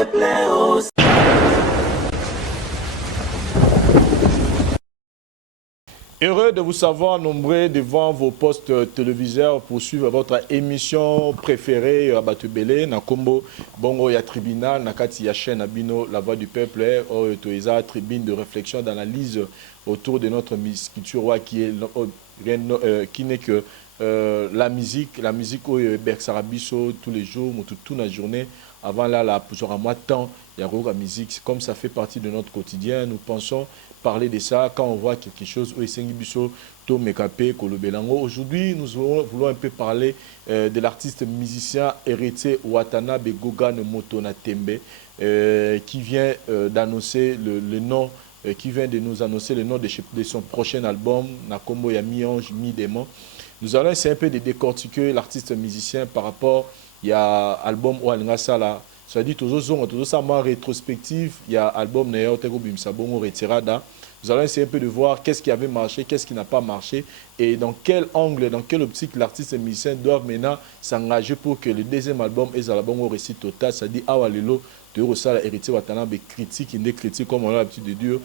peuple aussi. Heureux de vous savoir nombreux devant vos postes téléviseurs pour suivre votre émission préférée à Batubele, Nakombo, Bongo ya tribunal, Nakati ya chaîne Abino, La Voix du Peuple, Toeza, tribune de réflexion, d'analyse autour de notre culture qui n'est que la musique au Bersarabiso tous les jours, toute la journée. Avant là, à moi temps, il y a la musique, comme ça fait partie de notre quotidien, nous pensons parler de ça quand on voit quelque chose où aujourd'hui, nous voulons un peu parler de l'artiste musicien héritier Watanabe Gogane Motona Tembe qui vient d'annoncer le nom, qui vient de nous annoncer le nom de son prochain album, Nakombo ya mi-ange, mi-démon. Nous allons essayer un peu de décortiquer l'artiste musicien par rapport à l'album Oualinga Sala. Ça dit toujours ça rétrospective, il y a album Neo Tego Bimsabongo Retirada. Nous allons essayer un peu de voir qu'est-ce qui avait marché, qu'est-ce qui n'a pas marché et dans quel angle, dans quelle optique l'artiste et musicien doivent maintenant s'engager pour que le deuxième album ait l'album au récit total. Ça dit Awalelo de Rosala héritier Watanabe critique, des critiques comme on a l'habitude de dire,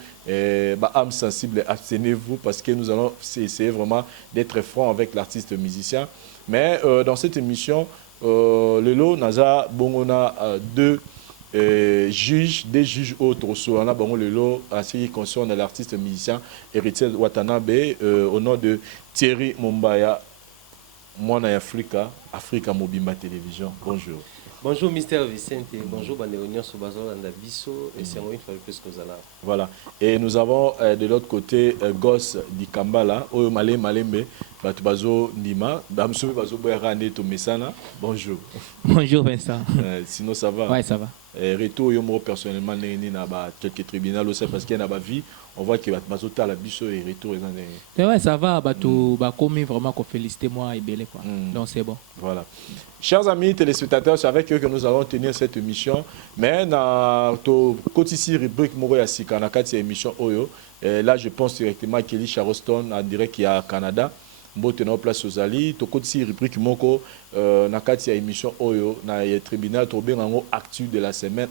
âme sensible, abstenez-vous parce que nous allons essayer vraiment d'être francs avec l'artiste musicien. Mais dans cette émission, Lelo Naza Bongona deux juges, des juges autres on a Lelo à ce qui concerne l'artiste musicien héritier Watanabe au nom de Thierry Mumbaya, Mwana Africa, Africa Mobimba Télévision. Bonjour. Bonjour Mister Vicente, bonjour Bandéonion Sobazo Landabiso et c'est une fois plus que vous allez. Voilà. Et nous avons de l'autre côté Goss Dikambala, Oyo Malé Malembe, Batubazo Nima, Bamsou Bazo Boyarane Tomesana. Bonjour. Bonjour Vincent. Sinon ça va? Ouais, ça va. Retour yo personnellement dans quelques tribunaux aussi parce qu'il y a une vie, on voit que Bazo la biso et retour ouais, ça va, comme vraiment qu'on félicite moi et Belé quoi. Donc c'est bon. Voilà. Chers amis téléspectateurs, c'est avec eux que nous allons tenir cette émission. Mais dans la rubrique Moro Yassika, dans cette émission Oyo, là je pense directement à Kelly Charleston en direct qui est à Canada. Mbote place aux Ali, tokoti rubrique moko na kati ya émission Oyo na tribunal tobe ngango actu de la semaine.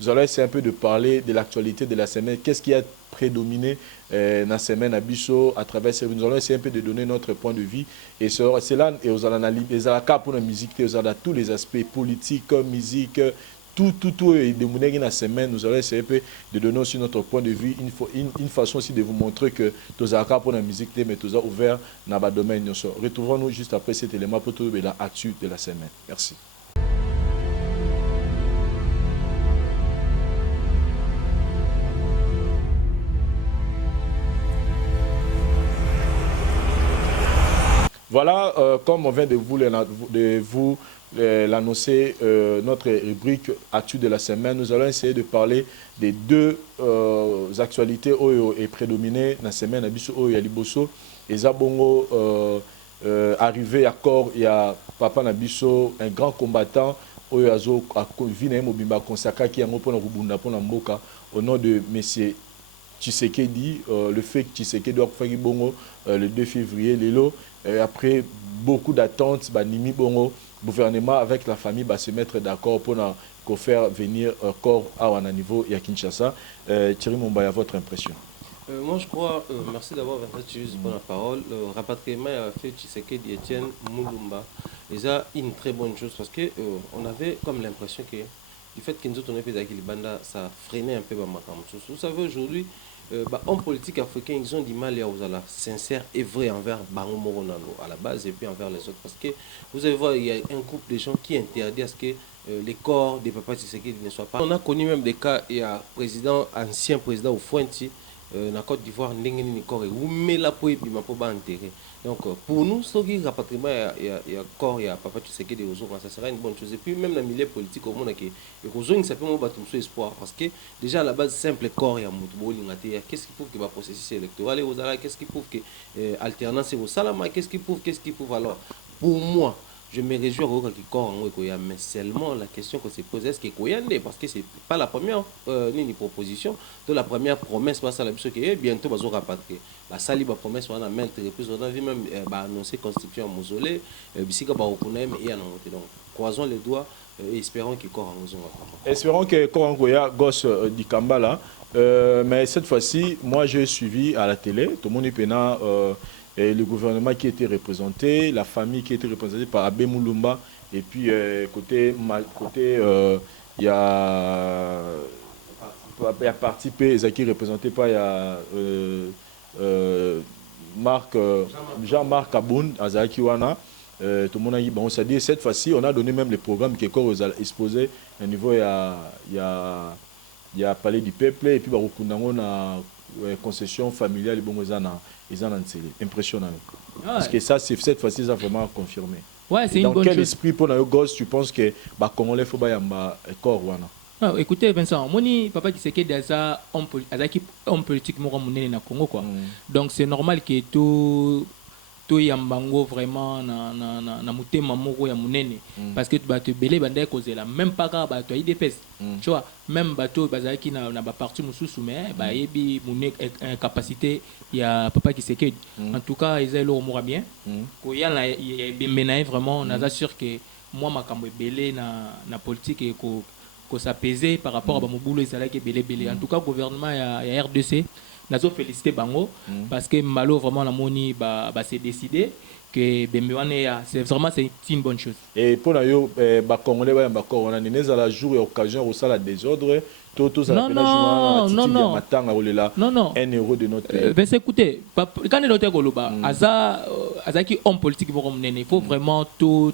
Nous allons essayer un peu de parler de l'actualité de la semaine. Qu'est-ce qui a prédominé dans la semaine à Bisso à travers ces... Nous allons essayer un peu de donner notre point de vue et c'est là et aux analyses pour la musique, tous les aspects politiques, musique, tout est de dans la semaine. Nous allons essayer de donner aussi notre point de vue, une façon aussi de vous montrer que tous les pour la musique, mais tous ouvert dans le domaine. Retrouvons-nous juste après cet élément pour trouver l'actu de la semaine. Merci. Voilà, comme on vient de vous l'annoncer, notre rubrique Actu de la semaine, nous allons essayer de parler des deux actualités Oyo et prédominées dans la semaine à Bisso Oyo et Liboso. Et Zabongo arrivé à corps, il y a Papa Nabiso, un grand combattant Oyo Azo Vina Mobimba Konsaka qui a un Rubunda pour Mboka au nom de M. Tshisekedi, le fait que Tshisekedi doit faire Bongo le 2 février, Lelo, après beaucoup d'attentes, Nimi Bongo, le gouvernement avec la famille va se mettre d'accord pour faire venir corps à niveau et à Kinshasa. Thierry Mumbaya, votre impression? Moi je crois, merci d'avoir utilisé pour la parole, le rapatriement a fait Tshisekedi Etienne Moulumba. Et ça, une très bonne chose parce que on avait comme l'impression que du fait que nous avons fait d'Akilibanda, ça freinait un peu Bamakam. Vous savez, aujourd'hui, hommes politiques africains, ils ont du mal à être sincères et vrais envers Bango Moronano à la base et puis envers les autres. Parce que vous allez voir, il y a un groupe de gens qui interdit à ce que les corps des papas Tshisekedi ne soient pas. On a connu même des cas, il y a ancien président Oufouenti, na Côte d'Ivoire, Ndengeni corps et Oumela pour enterrer. Donc pour nous, ce qui est rapatriement, il y a corps, il y a papa Tshisekedi des Ozora, ça sera une bonne chose. Et puis même dans le milieu politique, au monde, il y a simplement espoir. Parce que déjà à la base, simple corps, il y a Moutoubo, qu'est-ce qui prouve que le processus électoral est aux Zara, qu'est-ce qui prouve que l'alternance est au Salama, qu'est-ce qui prouve alors pour moi. Je me réjouis qu'il corps mais seulement la question que se pose est-ce qu'il y a parce que c'est pas la première ni proposition, de la première promesse pas ça la que bientôt va rapatrier. La salle va promesse on a maintes reprises on a vu même annoncer constitution mausolée bisika ba reconnaître et donc croisons les doigts et espérons que Korango. Espérons que Korango ya gosse du Kambala. Mais cette fois-ci, moi j'ai suivi à la télé, tout le monde est pénal, le gouvernement qui était représenté, la famille qui était représentée par Abbé Moulumba, et puis côté il y a participé, qui représenté par Jean-Marc Aboun, Azaki Wana. Tout le monde a dit, bon, c'est-à-dire cette fois-ci, on a donné même les programmes qui sont exposés au niveau, il y a Palais du Peuple, et puis on a concession familiale, ils ont impressionnant. Parce que ça, cette fois-ci, ça a vraiment confirmé. Ouais, c'est une bonne chose. Dans quel esprit, pour nos gosses, tu penses que les Congolais, il faut que corps non, écoutez, Vincent, mon papa qui sait que des hommes politiques na Congo, quoi. Donc c'est normal que tout yambango vraiment na mutema moko ya munene parce que bato belé bande kozela même pas ka bato IDPS tu vois même bato bazaki na ba parti mususu mais ba yebi mune capacité ya papa qui sait en tout cas ils lo mora bien ko ya na bemena vraiment on a sûr que moi makambo belé na politique et ko s'apaiser par rapport à bamobulu ezalaki belé en tout cas gouvernement ya RDC nazo félicité bango parce que malo vraiment la moni c'est décidé que c'est vraiment c'est une bonne chose. Et pour nous Congolais on a né à la jour et occasion au sala désordre tout ça non 1 euro de notre pays. Écoutez quand on est goloba azaki homme politique pour il faut vraiment tout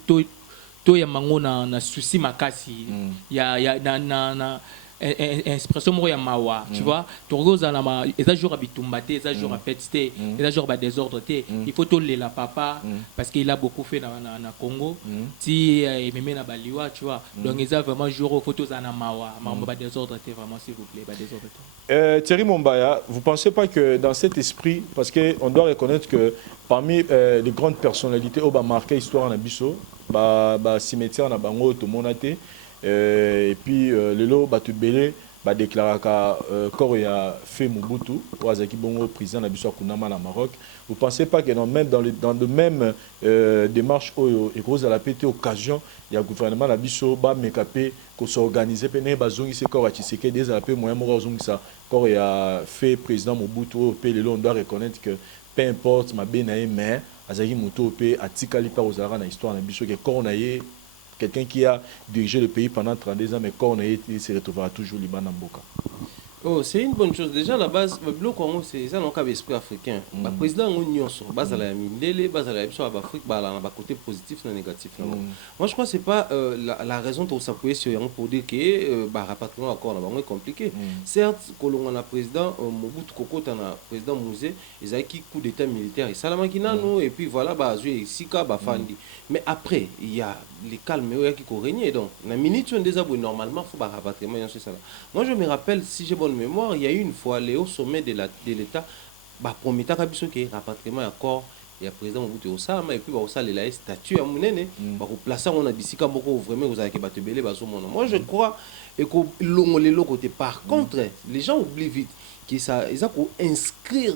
ya mango na souci makasi ya na expression moya mawa tu vois tourgo za na eza jour abitumbate eza jour apetite eza jour ba désordre té il faut tout la papa parce qu'il a beaucoup fait na Congo ti memé na baliwa tu vois donc eza vraiment jour photos za na mawa ba désordre té vraiment s'il vous plaît ba désordre. Thierry Mombaya, vous pensez pas que dans cet esprit parce que on doit reconnaître que parmi les grandes personnalités au marqué histoire na biso cimetière na bango to monaté et puis le lot Batubele a déclaré que a fait Mobutu Ouazaki Bongo président de Kunama na Maroc. Vous ne pensez pas que même dans le même démarche et cause à la pété occasion il y a le gouvernement na biso ba mekapé ko s'organiser pene bazongi se ko Tshisekedi des la paix moyen mo zongi ça ko a fait président Mobutu au pays on doit reconnaître que peu importe ma benaye mais azaki moto pe atikali pa ozara na histoire na biso que ko na ye quelqu'un qui a dirigé le pays pendant 32 ans, mais quand on a été, il se retrouvera toujours Liban en Boka. Oh, c'est une bonne chose. Déjà, à la base, le bloc Congo, c'est ça, donc, l'esprit africain. Le président de l'Union, base à la Mindele, base à l'Afrique, à côté positif et négatif. Moi, je crois que ce n'est pas la raison de s'appuyer sur pour dire que le rapatriement encore est compliqué. Certes, quand on a président Mobutu Koko, on a président Mouzé, ils ont qui coup d'état militaire. Et Salamakina, et puis voilà, Sika, Fandi. Mais après, il y a les calmes qui ont régné. Donc, la minute, on désabonne normalement, il faut rapatriement. Moi, je me rappelle, si j'ai bonne mémoire, il y a eu une fois au sommet de l'État, premier temps qui est rapatriement encore, il y a le président Mobutu Osama, et puis il y a une statue à Mounene, pour placer on a dit quand vraiment vous avez battu belé. Moi, je crois que les côté. Par contre, les gens oublient vite que ça, ils ont inscrire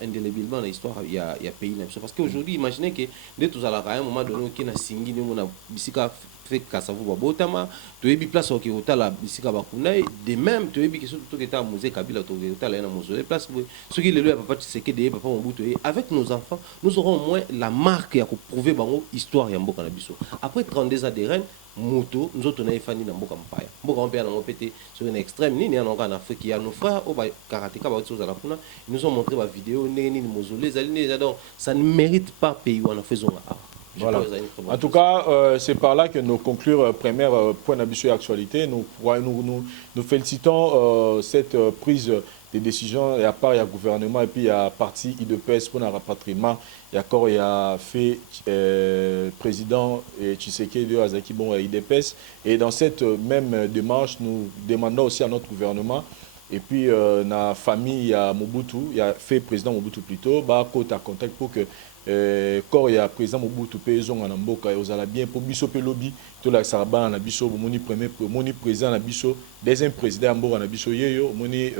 indéléblement dans l'histoire il y a pays parce qu'aujourd'hui imaginez que dès tout à un moment donné qui n'a singi ni mon bisika fait kasavu botama to yebi place au la bisika bakunai de même to yebi que surtout que ta musée Kabila to la na mausolée place ce qui le papa Tshisekedi papa Mobutu avec nos enfants nous aurons au moins la marque à prouver bango histoire ya mboka na biso après 32 ans de règne moto nous autres on a fani na mboka mpaya mboka mpaya na pété sur une extrême ni en Afrique il y a nos frères au karatéka ba choses à la puna ils nous ont montré ma vidéo ni mausolée donc ça ne mérite pas pays où on a fait son art. Voilà. En tout cas, c'est par là que nous conclure premier point d'habitude actualité. Nous félicitons cette prise de décision. Et à part il y a le gouvernement et puis il y a parti IDPS pour le rapatriement. Il y a fait président Tshisekedi de Azaki Bon à IDPS. Et dans cette même démarche, nous demandons aussi à notre gouvernement. Et puis, la famille à Mobutu, il a fait président Mobutu plutôt, côté à contact pour que quand il y a président Mobutu Pezon en Amboka, il y a bien pour Bisso Pelobi, tout la Sarban en Bisso, moni président en Bisso, deuxième président en Amboka en Bisso, moni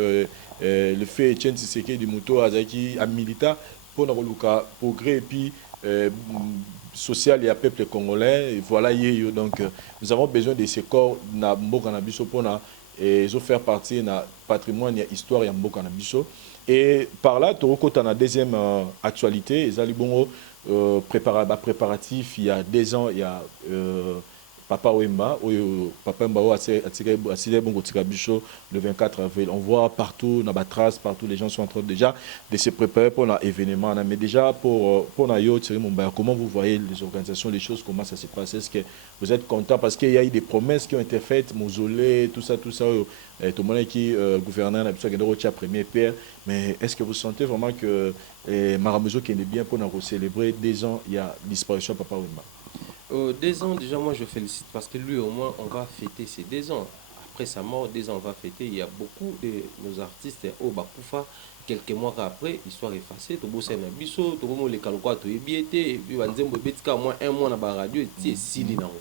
le fait Etienne Tshisekedi du Moto Azaki à Milita pour le progrès et puis social et à peuple congolais. Et voilà, donc nous avons besoin de ces corps na mboka na biso pona et ils ont faire partie na patrimoine et histoire ya mboka na biso. Et par là, Toroko dans la deuxième actualité, ils allaient bon préparatif il y a 2 ans, il y a Papa Wemba, Papa Wemba le 24 avril. On voit partout, dans la trace, partout, les gens sont en train déjà de se préparer pour l'événement. Mais déjà, pour comment vous voyez les organisations, les choses, comment ça se passe? Est-ce que vous êtes content? Parce qu'il y a eu des promesses qui ont été faites, mausolée, tout ça. Tout le monde qui gouverneur, premier père. Mais est-ce que vous sentez vraiment que Maramezo qui est bien pour nous célébrer 2 ans, il y a disparition de Papa Wemba? 2 ans, déjà, moi je félicite parce que lui, au moins, on va fêter ces 2 ans. Après sa mort, 2 ans, on va fêter. Il y a beaucoup de nos artistes au Bakoufa, quelques mois après, histoire effacée. Tout le monde est biso, tout le monde est calqué, tout est biété. Et puis, on dit que moins 1 mois dans la radio, et c'est si linant.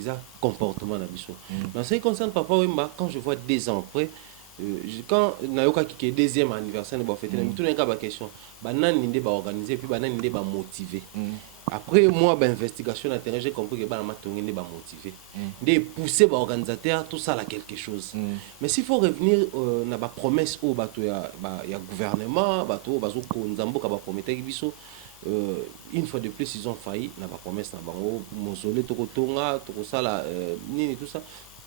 C'est un comportement dans biso. Dans ce qui concerne Papa Wemba, quand je vois 2 ans après, quand Nayoka qui est 2e anniversaire, on va fêter. Je me pose la question, banan ninde ba organiser, puis banan ninde ba motiver. Après moi, l'investigation à terrain, j'ai compris que bah motivé, de pousser les organisateurs, tout ça là quelque chose. Mais s'il faut revenir na ba promesse au bateau ya gouvernement, bateau bazo konzambo ka ba promettre biso une fois de plus ils ont failli na ba promesse na bango mausolée to kotonga to ça là nini tout ça.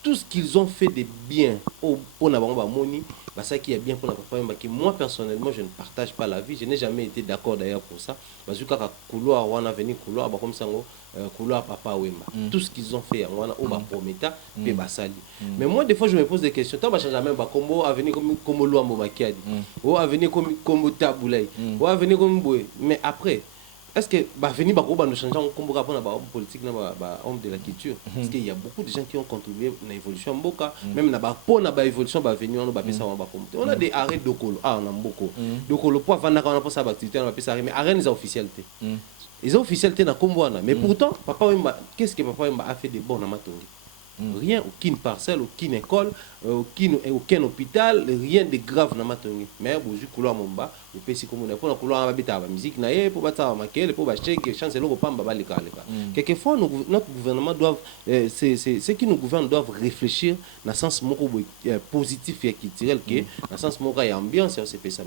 Tout ce qu'ils ont fait de bien pour Nabamba Moni, ça qui est bien pour la Papa Wemba. Moi personnellement, je ne partage pas la vie. Je n'ai jamais été d'accord d'ailleurs pour ça. Parce que quand couloir, on a venu couloir, comme ça, couloir Papa Wemba. Tout ce qu'ils ont fait, on a prometa, puis basali. Mais moi, des fois, je me pose des questions. Toi, je jamais pas comment a venu comme Luambo Makiadi, ou a venu comme Taboulay, ou a venu comme Boué. Mais après. Est-ce que venir nous changer en combat pour la politique homme de la culture? Parce qu'il y a beaucoup de gens qui ont contribué à l'évolution Mboka, même pour l'évolution venir on a des arrêts d'Okolo, on a beaucoup. D'Okolo pour vendre on a pas ça activité on a pas ça mais arrêt les officialités. Les officialités na Komboana, mais pourtant Papa Wemba, qu'est-ce que Papa Wemba a fait de bon dans Matongi? Rien, aucune parcelle, aucune école, aucun hôpital, rien de grave dans Matongi. Mais bonjour couloir Momba, le PC comme on a pour la couloir habiter la musique naie pour battre ma maquille pour acheter quelque chose le repas baba les cas. Quelquefois notre gouvernement doivent ceux qui nous gouvernent doivent réfléchir dans le sens positif et culturel que dans le sens moral ambiance c'est fait ça.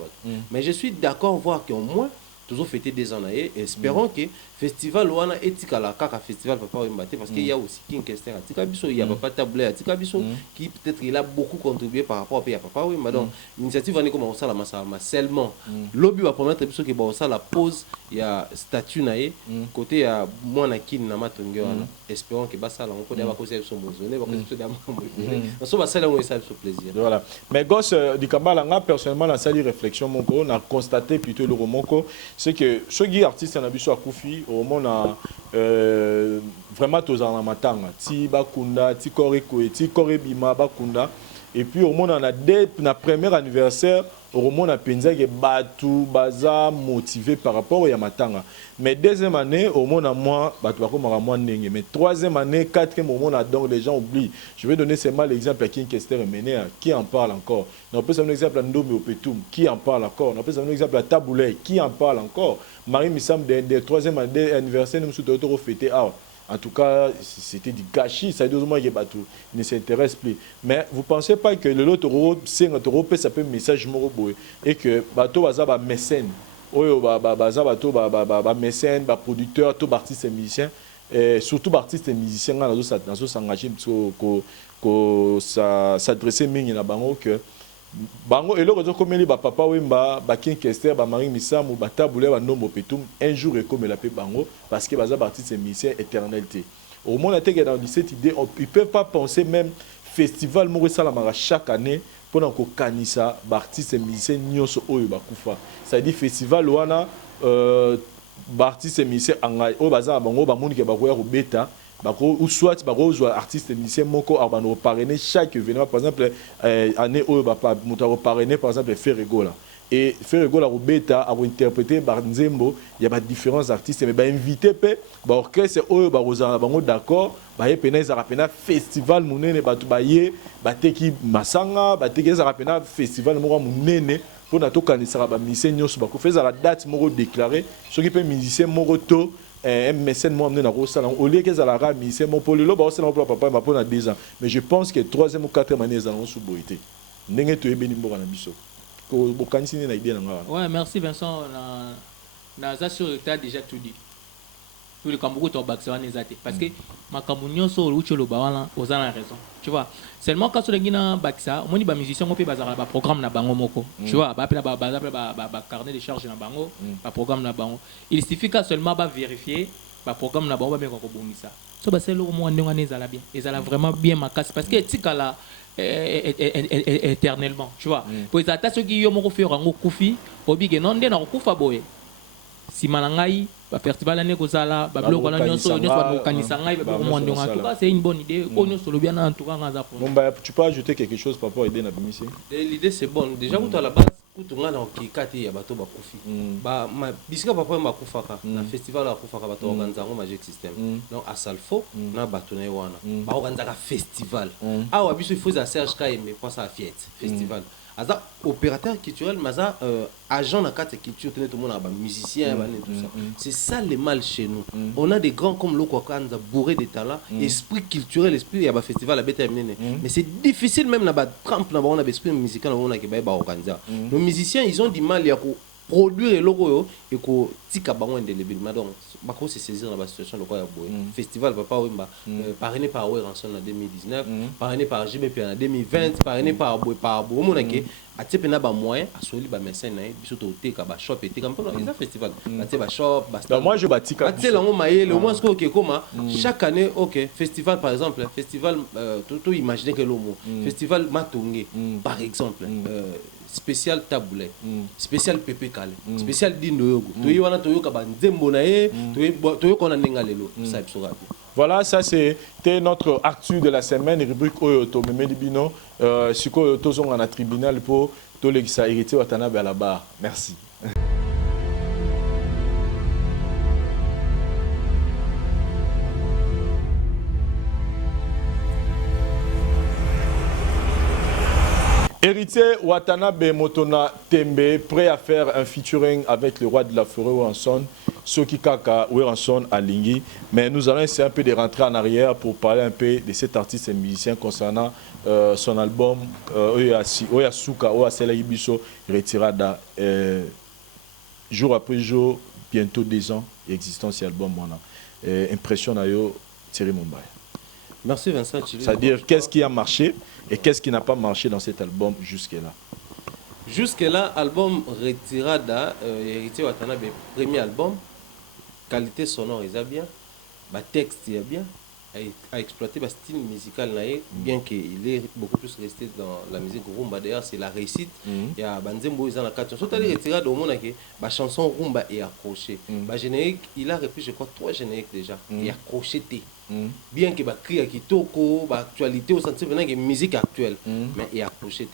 Mais je suis d'accord voir qu'au moins toujours fêté 2 ans et espérons que festival wana etika la kaka festival Papa Wemba parce qu'il y a aussi King Kester à Tikabiso, il y a Papa Taboulé à Tikabiso qui peut-être il a beaucoup contribué par rapport à Papa Wemba. Donc l'initiative va comme ça la massa seulement lobby va promettre biso que bon ça la pose il y a statut naé côté à moi na kin na matonge wana espérons que ça là on peut avoir cause son mozone va cause de ça va ça là on ça sur plaisir. Voilà. Mais gosse du Kambala nga personnellement dans cette réflexion mon on a constaté plutôt le romanco c'est que ceux qui artistes en abisso à Koufi au monde a vraiment tous en matanga ti bakunda ti koreko ti korebima bakunda et puis au monde on a dès na premier anniversaire au monde a pensé que batu baza motivé par rapport à matanga mais deuxième année au monde a moi batu bakoma moi ndenge mais troisième année quatrième au monde a donc les gens oublient. Je vais donner seulement l'exemple à King Kester et Ménéa qui en parle encore. On peut donner l'exemple à Ndombe Opetum qui en parle encore. On peut donner l'exemple à Taboulé qui en parle encore. Marie Missam des troisième année anniversaire nous sommes tous fêtés. En tout cas, c'était du gâchis. Ça veut dire que ne s'intéresse plus. Mais vous ne pensez pas que le lot euro, c'est un euro, ça peut message moroboé et que bateau baza mécène, mécène, producteur, tout artiste et musicien, surtout artiste et musicien dans ce s'engager pour s'adresser à bango que bango et le comme les Papa Wemba, King Kester, Marie Missam ou Taboulé ba Ndombe Opetum un jour et comme la paix bango parce que baza artiste et musicien éternalité. Au monde a dans cette idée ils peuvent pas penser même festival mo salamara chaque année pour qu'on kanisa artiste et musicien nyonso oyo bakufa. Ça dit festival wana artiste et musicien angai o baza bango ba moni ke ba koya ko beta ou soit artiste musicien moko arbano parrainer chaque événement par exemple année où moto parrainer par exemple Ferrego là et Ferrego la robeta a interprété Barzembo il y a pas différents artistes mais ba invité pe ba orchestre oyo ba rozana bango d'accord ba ye pena za rapena festival munene ba to ba ye ba teki masanga ba teki za rapena festival moko munene pour na to kanisa ba musicien nyos ba ko faire la date moko déclarer ce qui peut musicien moko to un mécène moi amené na ko sala au lieu que ça la ra musicien mon pour le lo ba sala pour papa ma pour na 2 ans mais je pense que 3e ou 4e année ça on sous boité ndenge to ebeni mboka na biso ko bokanisi na idée na ngala. Ouais, merci Vincent. Na za sur tu as déjà tout dit. Tout le Cambougo to baksa na zate parce que makamunyo so lucho lo bawala ozana raison. Tu vois, seulement quand sur ngina baksa, moni ba musicien mo pe bazara ba programme na bango moko. Tu vois, ba pela ba carnet de charge na bango, ba programme na bango. Il suffit que seulement ba vérifier ba programme na bango ba meko ko bongisa. So ba selo mo ndonga nezala bien. Ezala vraiment bien makasi parce que tikala éternellement, tu vois. Pour les attaques qui yo moko faire ngo kufi, obige non de na kufa boye. Si malangai ba festival ane ko sala ba bloko na nyonso ba kanisa ngai ba mo ndonga en tout cas c'est une bonne idée. Ko nyonso lo bien en tout cas ngaza pour. Bon bah tu peux ajouter quelque chose par rapport à l'idée na bimisi. L'idée c'est bonne. Déjà à la base kutunga na okikati ya bato ba kufi. Ba bisika papa ma kufaka na festival la kufaka bato organiza ngo Magic System. Donc à Salfo na bato na wana. Ba organiza ka festival. Ah wa biso il faut ça Serge Kaime pour ça fête festival. Aza opérateur culturel maza agent na carte culture tenait tout le monde musicien tout ça. C'est ça le mal chez nous. On a des grands comme Loko Kanza bourré de talents, esprit culturel, esprit ya ba festival à bête mais c'est difficile même na ba trempe na ba on a esprit musical na on a ke ba organiser. Nos musiciens ils ont du mal ya ko produire le logo et ko tika bango indélébile donc bako se saisir dans la situation de quoi ya boy festival papa wemba parrainé par Weranson en 2019 parrainé par JBP en 2020 parrainé par boy monake atepe na ba moyen asoli ba mécène na biso to teka ba shop et teka mpo na festival atepe ba shop ba moi je batika atela ngo mayele au moins ko ke koma chaque année OK festival par exemple festival to imaginer que le mot festival Matongé par exemple spécial Taboulé, spécial Pépé Kale, spécial Dindo Yogo. Toyo wana toyo ka banzembo na ye, toyo kona nengalelo. Ça sera bien. Voilà, ça c'était notre actu de la semaine, rubrique Oyoto Memedibino, Siko Tozong en tribunal pour Tolekisa hérité Watanabe à la barre. Merci. Héritier Watanabe Motona Tembe, prêt à faire un featuring avec le roi de la forêt Weranson, Soki Kaka Weranson à Lingui. Mais nous allons essayer un peu de rentrer en arrière pour parler un peu de cet artiste et musicien concernant son album Oyasuka, Oyasela Ibiso, Retirada. Jour après jour, bientôt 2 ans d'existence de l'album. Impression à yo, Thierry Mumbai. Merci Vincent. C'est-à-dire qu'est-ce qui a marché et qu'est-ce qui n'a pas marché dans cet album jusque-là. Jusque-là, album Retirada, Héritier Watanabe, premier album, qualité sonore est bien, texte est bien, à exploiter le style musical, bien qu'il est beaucoup plus resté dans la musique rumba. D'ailleurs, c'est la réussite. Il y a Banzembo, ils ont la carte. Surtout les Retirada, au monde, la chanson rumba est accrochée. Générique, il a repris, je crois, 3 génériques déjà. Il est accroché. Bien que bah cri à kitoko bah actualité au sens venant que musique actuelle mais il a accroché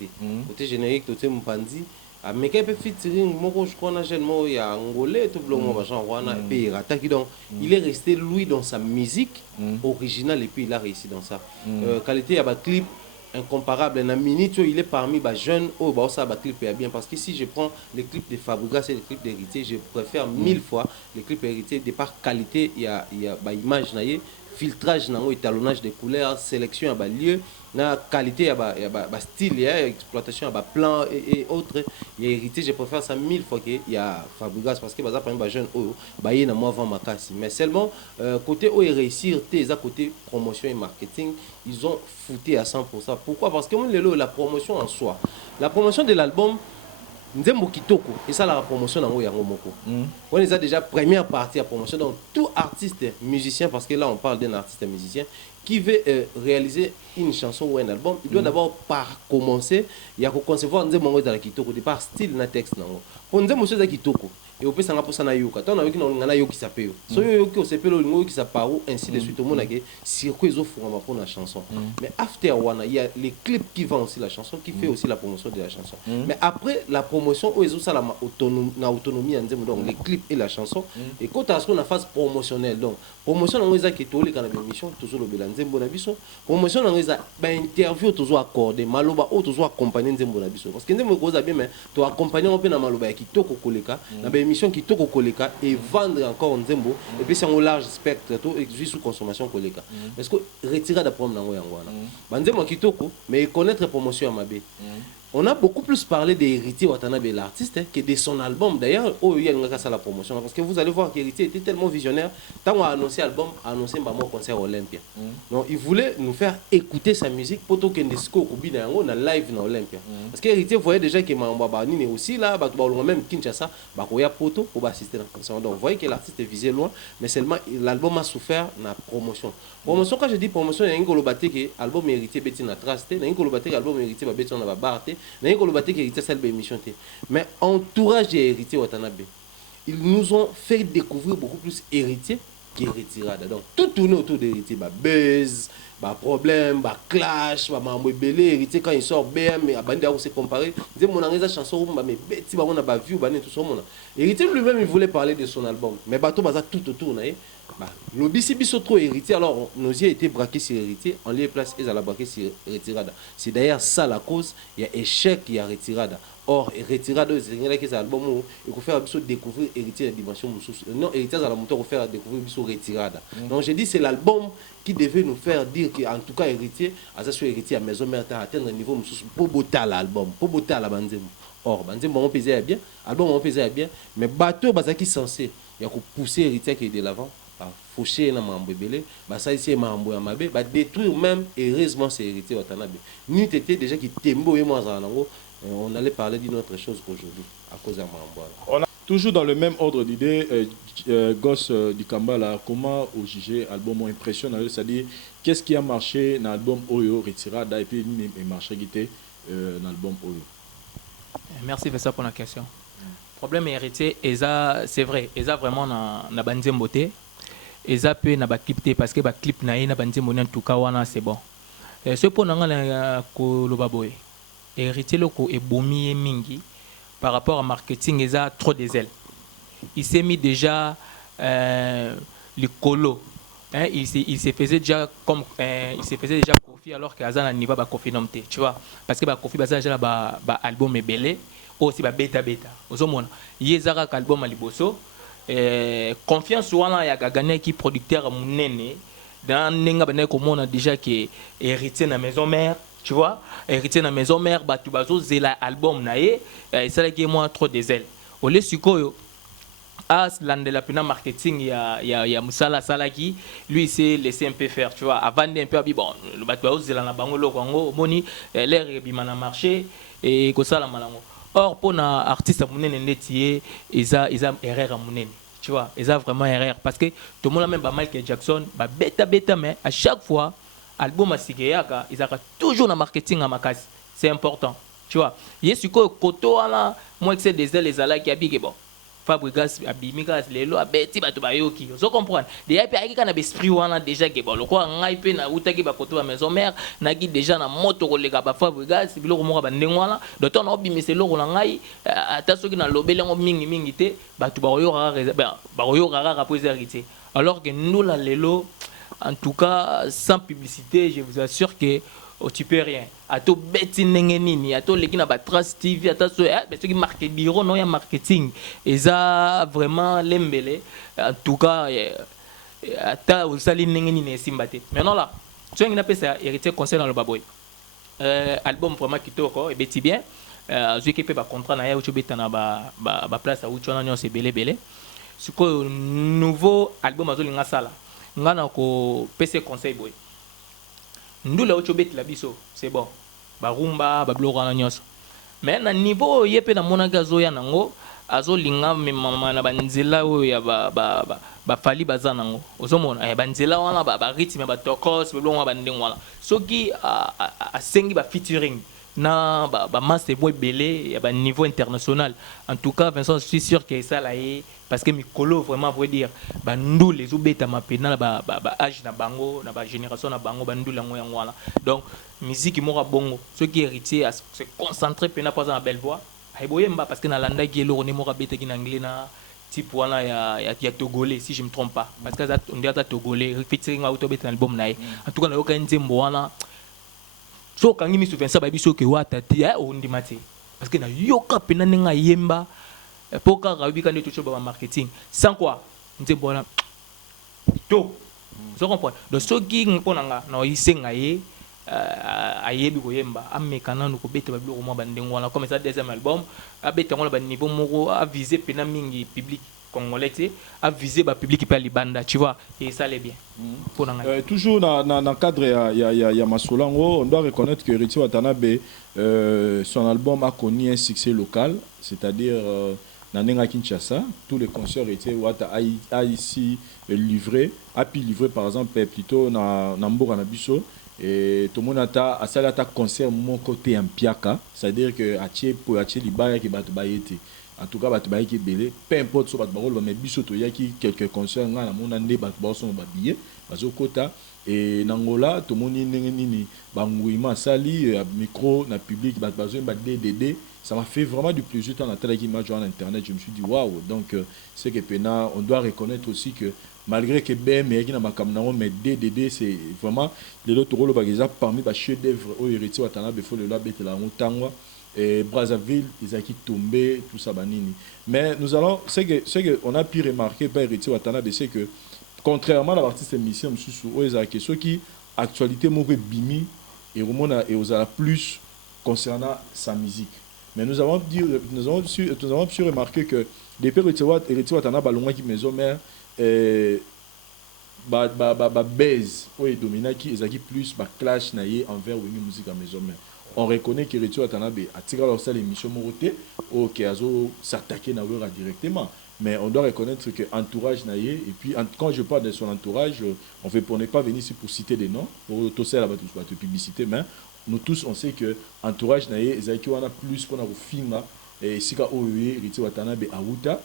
côté générique côté Mpandi à mais qu'un peu featuring moi je crois jeune moi il y a angolais tout le monde genre wana et puis attaque donc il est resté lui dans sa musique originale et puis il a réussi dans ça qualité il y a bah clip incomparable na minute il est parmi les jeunes oh bah ça bah clip est bien parce que si je prends les clips de Fabregas et les clips d'Héritier je préfère 1000 fois les clips Héritier de par qualité il y a bah image naie filtrage nango étalonnage des couleurs sélection à lieu na qualité à style exploitation à plan et autres il y a Héritier je préfère ça 1000 fois que il y a Fabregas parce que par exemple jeune oh bah il y a moi avant makasi mais seulement côté où il réussir tes à côté promotion et marketing ils ont fouté à 100%. Pourquoi? Parce que la promotion en soi, la promotion de l'album Nzembo Kitoko et ça la promotion dans Yango Moko. On les a déjà première partie à promotion donc tout artiste musicien parce que là on parle d'un artiste musicien qui veut réaliser une chanson ou un album, il doit d'abord commencer il y a concevoir Nzembo dans la Kitoko de par style na texte nango. Pour Nzembo Kitoko et au pesa nga posa na yoka tant avec na ngana yoki sapeo so yoki o sepelo ngo yoki sapao ainsi de suite au monde que circuit ezo fungama pour la chanson mais after wana il y a les clips qui vendent aussi la chanson qui fait aussi la promotion de la chanson mais après la promotion o ezo ça la autonomie en donc les clips et la chanson et quand à ce qu'on a phase promotionnelle donc promotion on eza ki toli kana émission toujours le belanzembo na biso promotion on eza ba interview toujours accordé maloba o toujours accompagner nzembo na biso parce que nzembo ko za bien mais to accompagner on pe na maloba ya kitoko koleka na ba émission kitoko koleka et vendre encore nzembo et puis c'est un large spectre to existe sous consommation koleka parce que retirer da problème nango yango wana banzembo kitoko mais connaître promotion ya mabe. On a beaucoup plus parlé d'Héritier Watanabe, l'artiste, que de son album. D'ailleurs, il y a la promotion. Parce que vous allez voir qu'Héritier était tellement visionnaire. Quand on a annoncé l'album, annoncé un concert Olympia. Donc, il voulait nous faire écouter sa musique pour que nous ayons un live dans Olympia. Parce qu'Héritier voyait déjà que Mambabani est aussi là, même Kinshasa, il y a poto pour assister à la concert. Donc, vous voyez que l'artiste est visé loin, mais seulement l'album a souffert de la promotion. Promotion, quand je dis promotion, il y a un colobaté qui est l'album Héritier Betty na Trasté, il y a un colobaté qui est l'album Héritier Betty na Barté. Mais entourage des héritiers Watanabe, ils nous ont fait découvrir beaucoup plus héritiers qu'héritiers. Donc tout tourne autour des héritiers, buzz, problème, clash, belé, héritier quand il sort BM, mais abandé à se comparer. Disait mon anglaise chanson, mais Betty, on a vu, tout ça. Héritier lui-même il voulait parler de son album, mais bateau baza tout autour. Le BCB trop héritier, alors nos yeux étaient braqués sur héritier, en lieu place ils allaient braquer sur retirada. C'est d'ailleurs ça la cause, il y a échec, il y a retirada. Or, retirada, c'est un album où il faut faire découvrir héritier la dimension. Non, héritier à la montée, il faut faire découvrir retirada. Donc j'ai dit c'est l'album qui devait nous faire dire qu'en tout cas héritier, à ça soit héritier à maison mère à atteindre un niveau pour botter l'album, pour botter la bandem. Or, bandem on pesait bien, album on pesait bien, mais bateau qui censé, il y a pousser héritier qui est de l'avant. Faucher na mambo belé ça ici mambo ya mabe détruire même heureusement c'est héritier Watanabe ni était déjà qui tembo et moi on allait parler d'une autre chose aujourd'hui à cause de mambo. On a toujours dans le même ordre d'idée Gosse du Kambala, comment au juger album impressionnant, c'est-à-dire qu'est-ce qui a marché dans l'album Oyo Retirada et puis il marché guité dans l'album Oyo. Merci Vessa pour la question. Problème héritier c'est vrai eza vraiment na banzem beauté. Et ça peut na ba clip parce que ba clip na ina bandi moni en tout cas wana c'est bon ce pour nanga ko loba boy héritier loko e bomi mingi par rapport à marketing eza trop des ailes il s'est mis déjà le colo il se faisait déjà comme il se faisait déjà Kofi alors que Azana n'y va pas Kofi non tu vois parce que ba Kofi ba déjà ba album est belé aussi ba beta ozomona yezaka album aliboso confiance wana ya gagner qui producteur munene dans nenga bana ko mona déjà que héritier na maison mère tu vois héritier na maison mère batu bazo zela album na ye ça là qui moi trop des ailes ole sikoyo as landela pena marketing ya musala salaki lui c'est laissé un peu faire tu vois avant un peu bon le batu bazo zela na bango lokongo moni l'air bimana marché et ko sala malango. Or pour na artiste munene netié isa erreur munene tu vois ils ont vraiment erreur parce que tout le monde a même pas Michael Jackson bêta mais à chaque fois album asigeyaka ils ont toujours na marketing à makasi c'est important tu vois yesu ko koto ala moi que c'est des ailes les ala qui habille bon Fabregas abimikas lelo abeti bato bayoki vous comprenez déjà puis avec kana esprit wana déjà que bon le quoi ngai pe na utaki ba koto ba maison mère na ki déjà na moto ko lega ba Fabregas biloko moko ba ndengwana d'autant na obimisa loko na ngai ata soki na lobele ngo mingi te bato ba yo rara pour héritier alors que nous la lelo en tout cas sans publicité je vous assure que tu peux rien à tout bêti nengeni à tout les qui n'a pas trace TV à tout mais ce qui marque bureau non il y a marketing et ça vraiment l'embellé en tout cas à ta au sali nengeni ne simbate maintenant là tu as une appel ça héritier conseil dans le baboy album vraiment qui toko et bêti bien je qui peut pas contrat na ya ou tu bêta na ba place à où tu en as c'est belé ce que nouveau album azolinga sala ngana ko PC conseil boy ndula ocho beti la biso c'est bon barumba babloko na nyonso mais na niveau yepe na monaka zoya nango azolinga mema na banzela oyo ya ba fali baza nango ozomona banzela wana ba rythme ba tokos belonga ba ndengwana soki asengi ba featuring na ba masse boy belé ya ba niveau international. En tout cas Vincent, je suis sûr que ça là parce que mikolo vraiment veut dire ba ndou les obeta mapena ba âge na bango na ba génération na bango ba ndou lango yangwana. Donc musique mora bongo ceux qui héritier à se concentrer pena pas en belle voix ay boyemba parce que na landa gelo on mora beta ki na anglais na type wana ya togolais si je me trompe pas parce que on dit à togolais featuring auto beta album na en tout cas na yoka nzembo wana so kangi mi souviens ça ba biso ke wata ti o ndima te parce que na yoka pena nga yemba poka rabi quand tu ba marketing sans quoi nzembo wana to so comprendre donc so ki ngpona nga na isenga ye ayebi koyemba amekana no kobeta babilo mo bandengo wana comme ça deuxième album abeta ngolo ba niveau moko a viser pena mingi public congolais a viser ba public pa libanda tu vois et ça l'est bien toujours dans le cadre ya Masolango on doit reconnaître que Héritier Watanabe son album a connu un succès local, c'est-à-dire Nanenga Kinshasa, tous les concerts étaient a ici livré, a pu livrer par exemple plutôt na Mboka na biso. Et tout le monde a un concert mon côté en piaka, c'est-à-dire que pour acheter les bails qui battent baïté. En tout cas, battent baï qui belé, peu importe ce que battent barol, mais bisoto y a qui quelques concerts dans la monde ande battent barol sont babillés, parce au quota et n'angola tout le monde ni bangouima sali micro na public battent besoin battent DDD. Ça m'a fait vraiment du plaisir dans la télé qui m'a joué en internet. Je me suis dit waouh, donc c'est que pena on doit reconnaître aussi que malgré que BM et mais DDD c'est vraiment les autres rôles parmi les chefs d'œuvre au Héritier Watanabe il faut le laber la Moutangwa et Brazzaville ils ont qui tombé tout ça banini mais nous allons c'est que on a pu remarquer par Héritier Watanabe c'est que contrairement à l'artiste émission ceux qui actualité mon bimi et aux ala plus concernant sa musique mais nous avons su remarquer que depuis Héritier Watanabe balonga qui maison mère baise oui domina qui ezaki plus ba clash naie envers une musique à maison mais on reconnaît que Héritier Watanabe a tiré leur salle émission moroté OK azo s'attaquer na wera directement mais on doit reconnaître que entourage naie et puis quand je parle de son entourage on n'est pas venir ici pour citer des noms pour tout ça là de publicité mais nous tous on sait que entourage naie ezaki wana plus pour na finga et sika oye Héritier Watanabe aouta.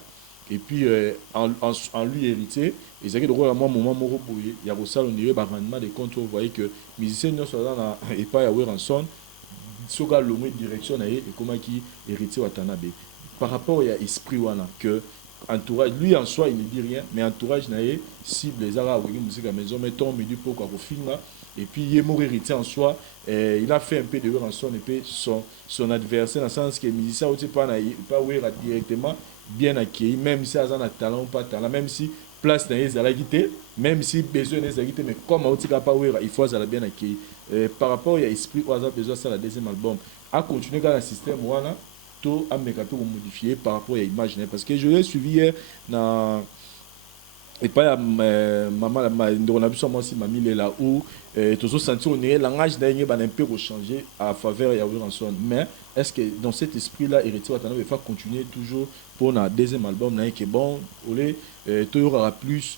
Et puis en lui héritier et c'est que drôle à moi moment moko boye il y a ça on dirait bah rendement des comptes vous voyez que musicien non soit dans et pas ya Weranson soga longue direction et comment qui Héritier Watanabe par rapport à esprit wana que entourage lui en soi il ne dit rien mais entourage naé cible les arabes avec musique à maison mettons milieu pour quoi finir et puis il est mort héritier en soi il a fait un peu de Weranson et puis son adversaire dans le sens que musicien aussi pas directement bien accueilli, même si ça a un talent ou pas talent, même si place n'est pas guité, même si besoin n'est pas guité, mais comme on pas il faut ça bien accueilli. Par rapport à l'esprit, on a besoin de ça le deuxième album. À continuer dans le système, voilà, tout à modifier par rapport à l'image. Parce que je l'ai suivi hier dans. Et pas maman on a vu moi aussi mamie là où toujours sentir on est langage dernier un peu changer à faveur de Weranson mais est-ce que dans cet esprit là Héritier Watanabe va continuer toujours pour un deuxième album là qui est bon il y aura plus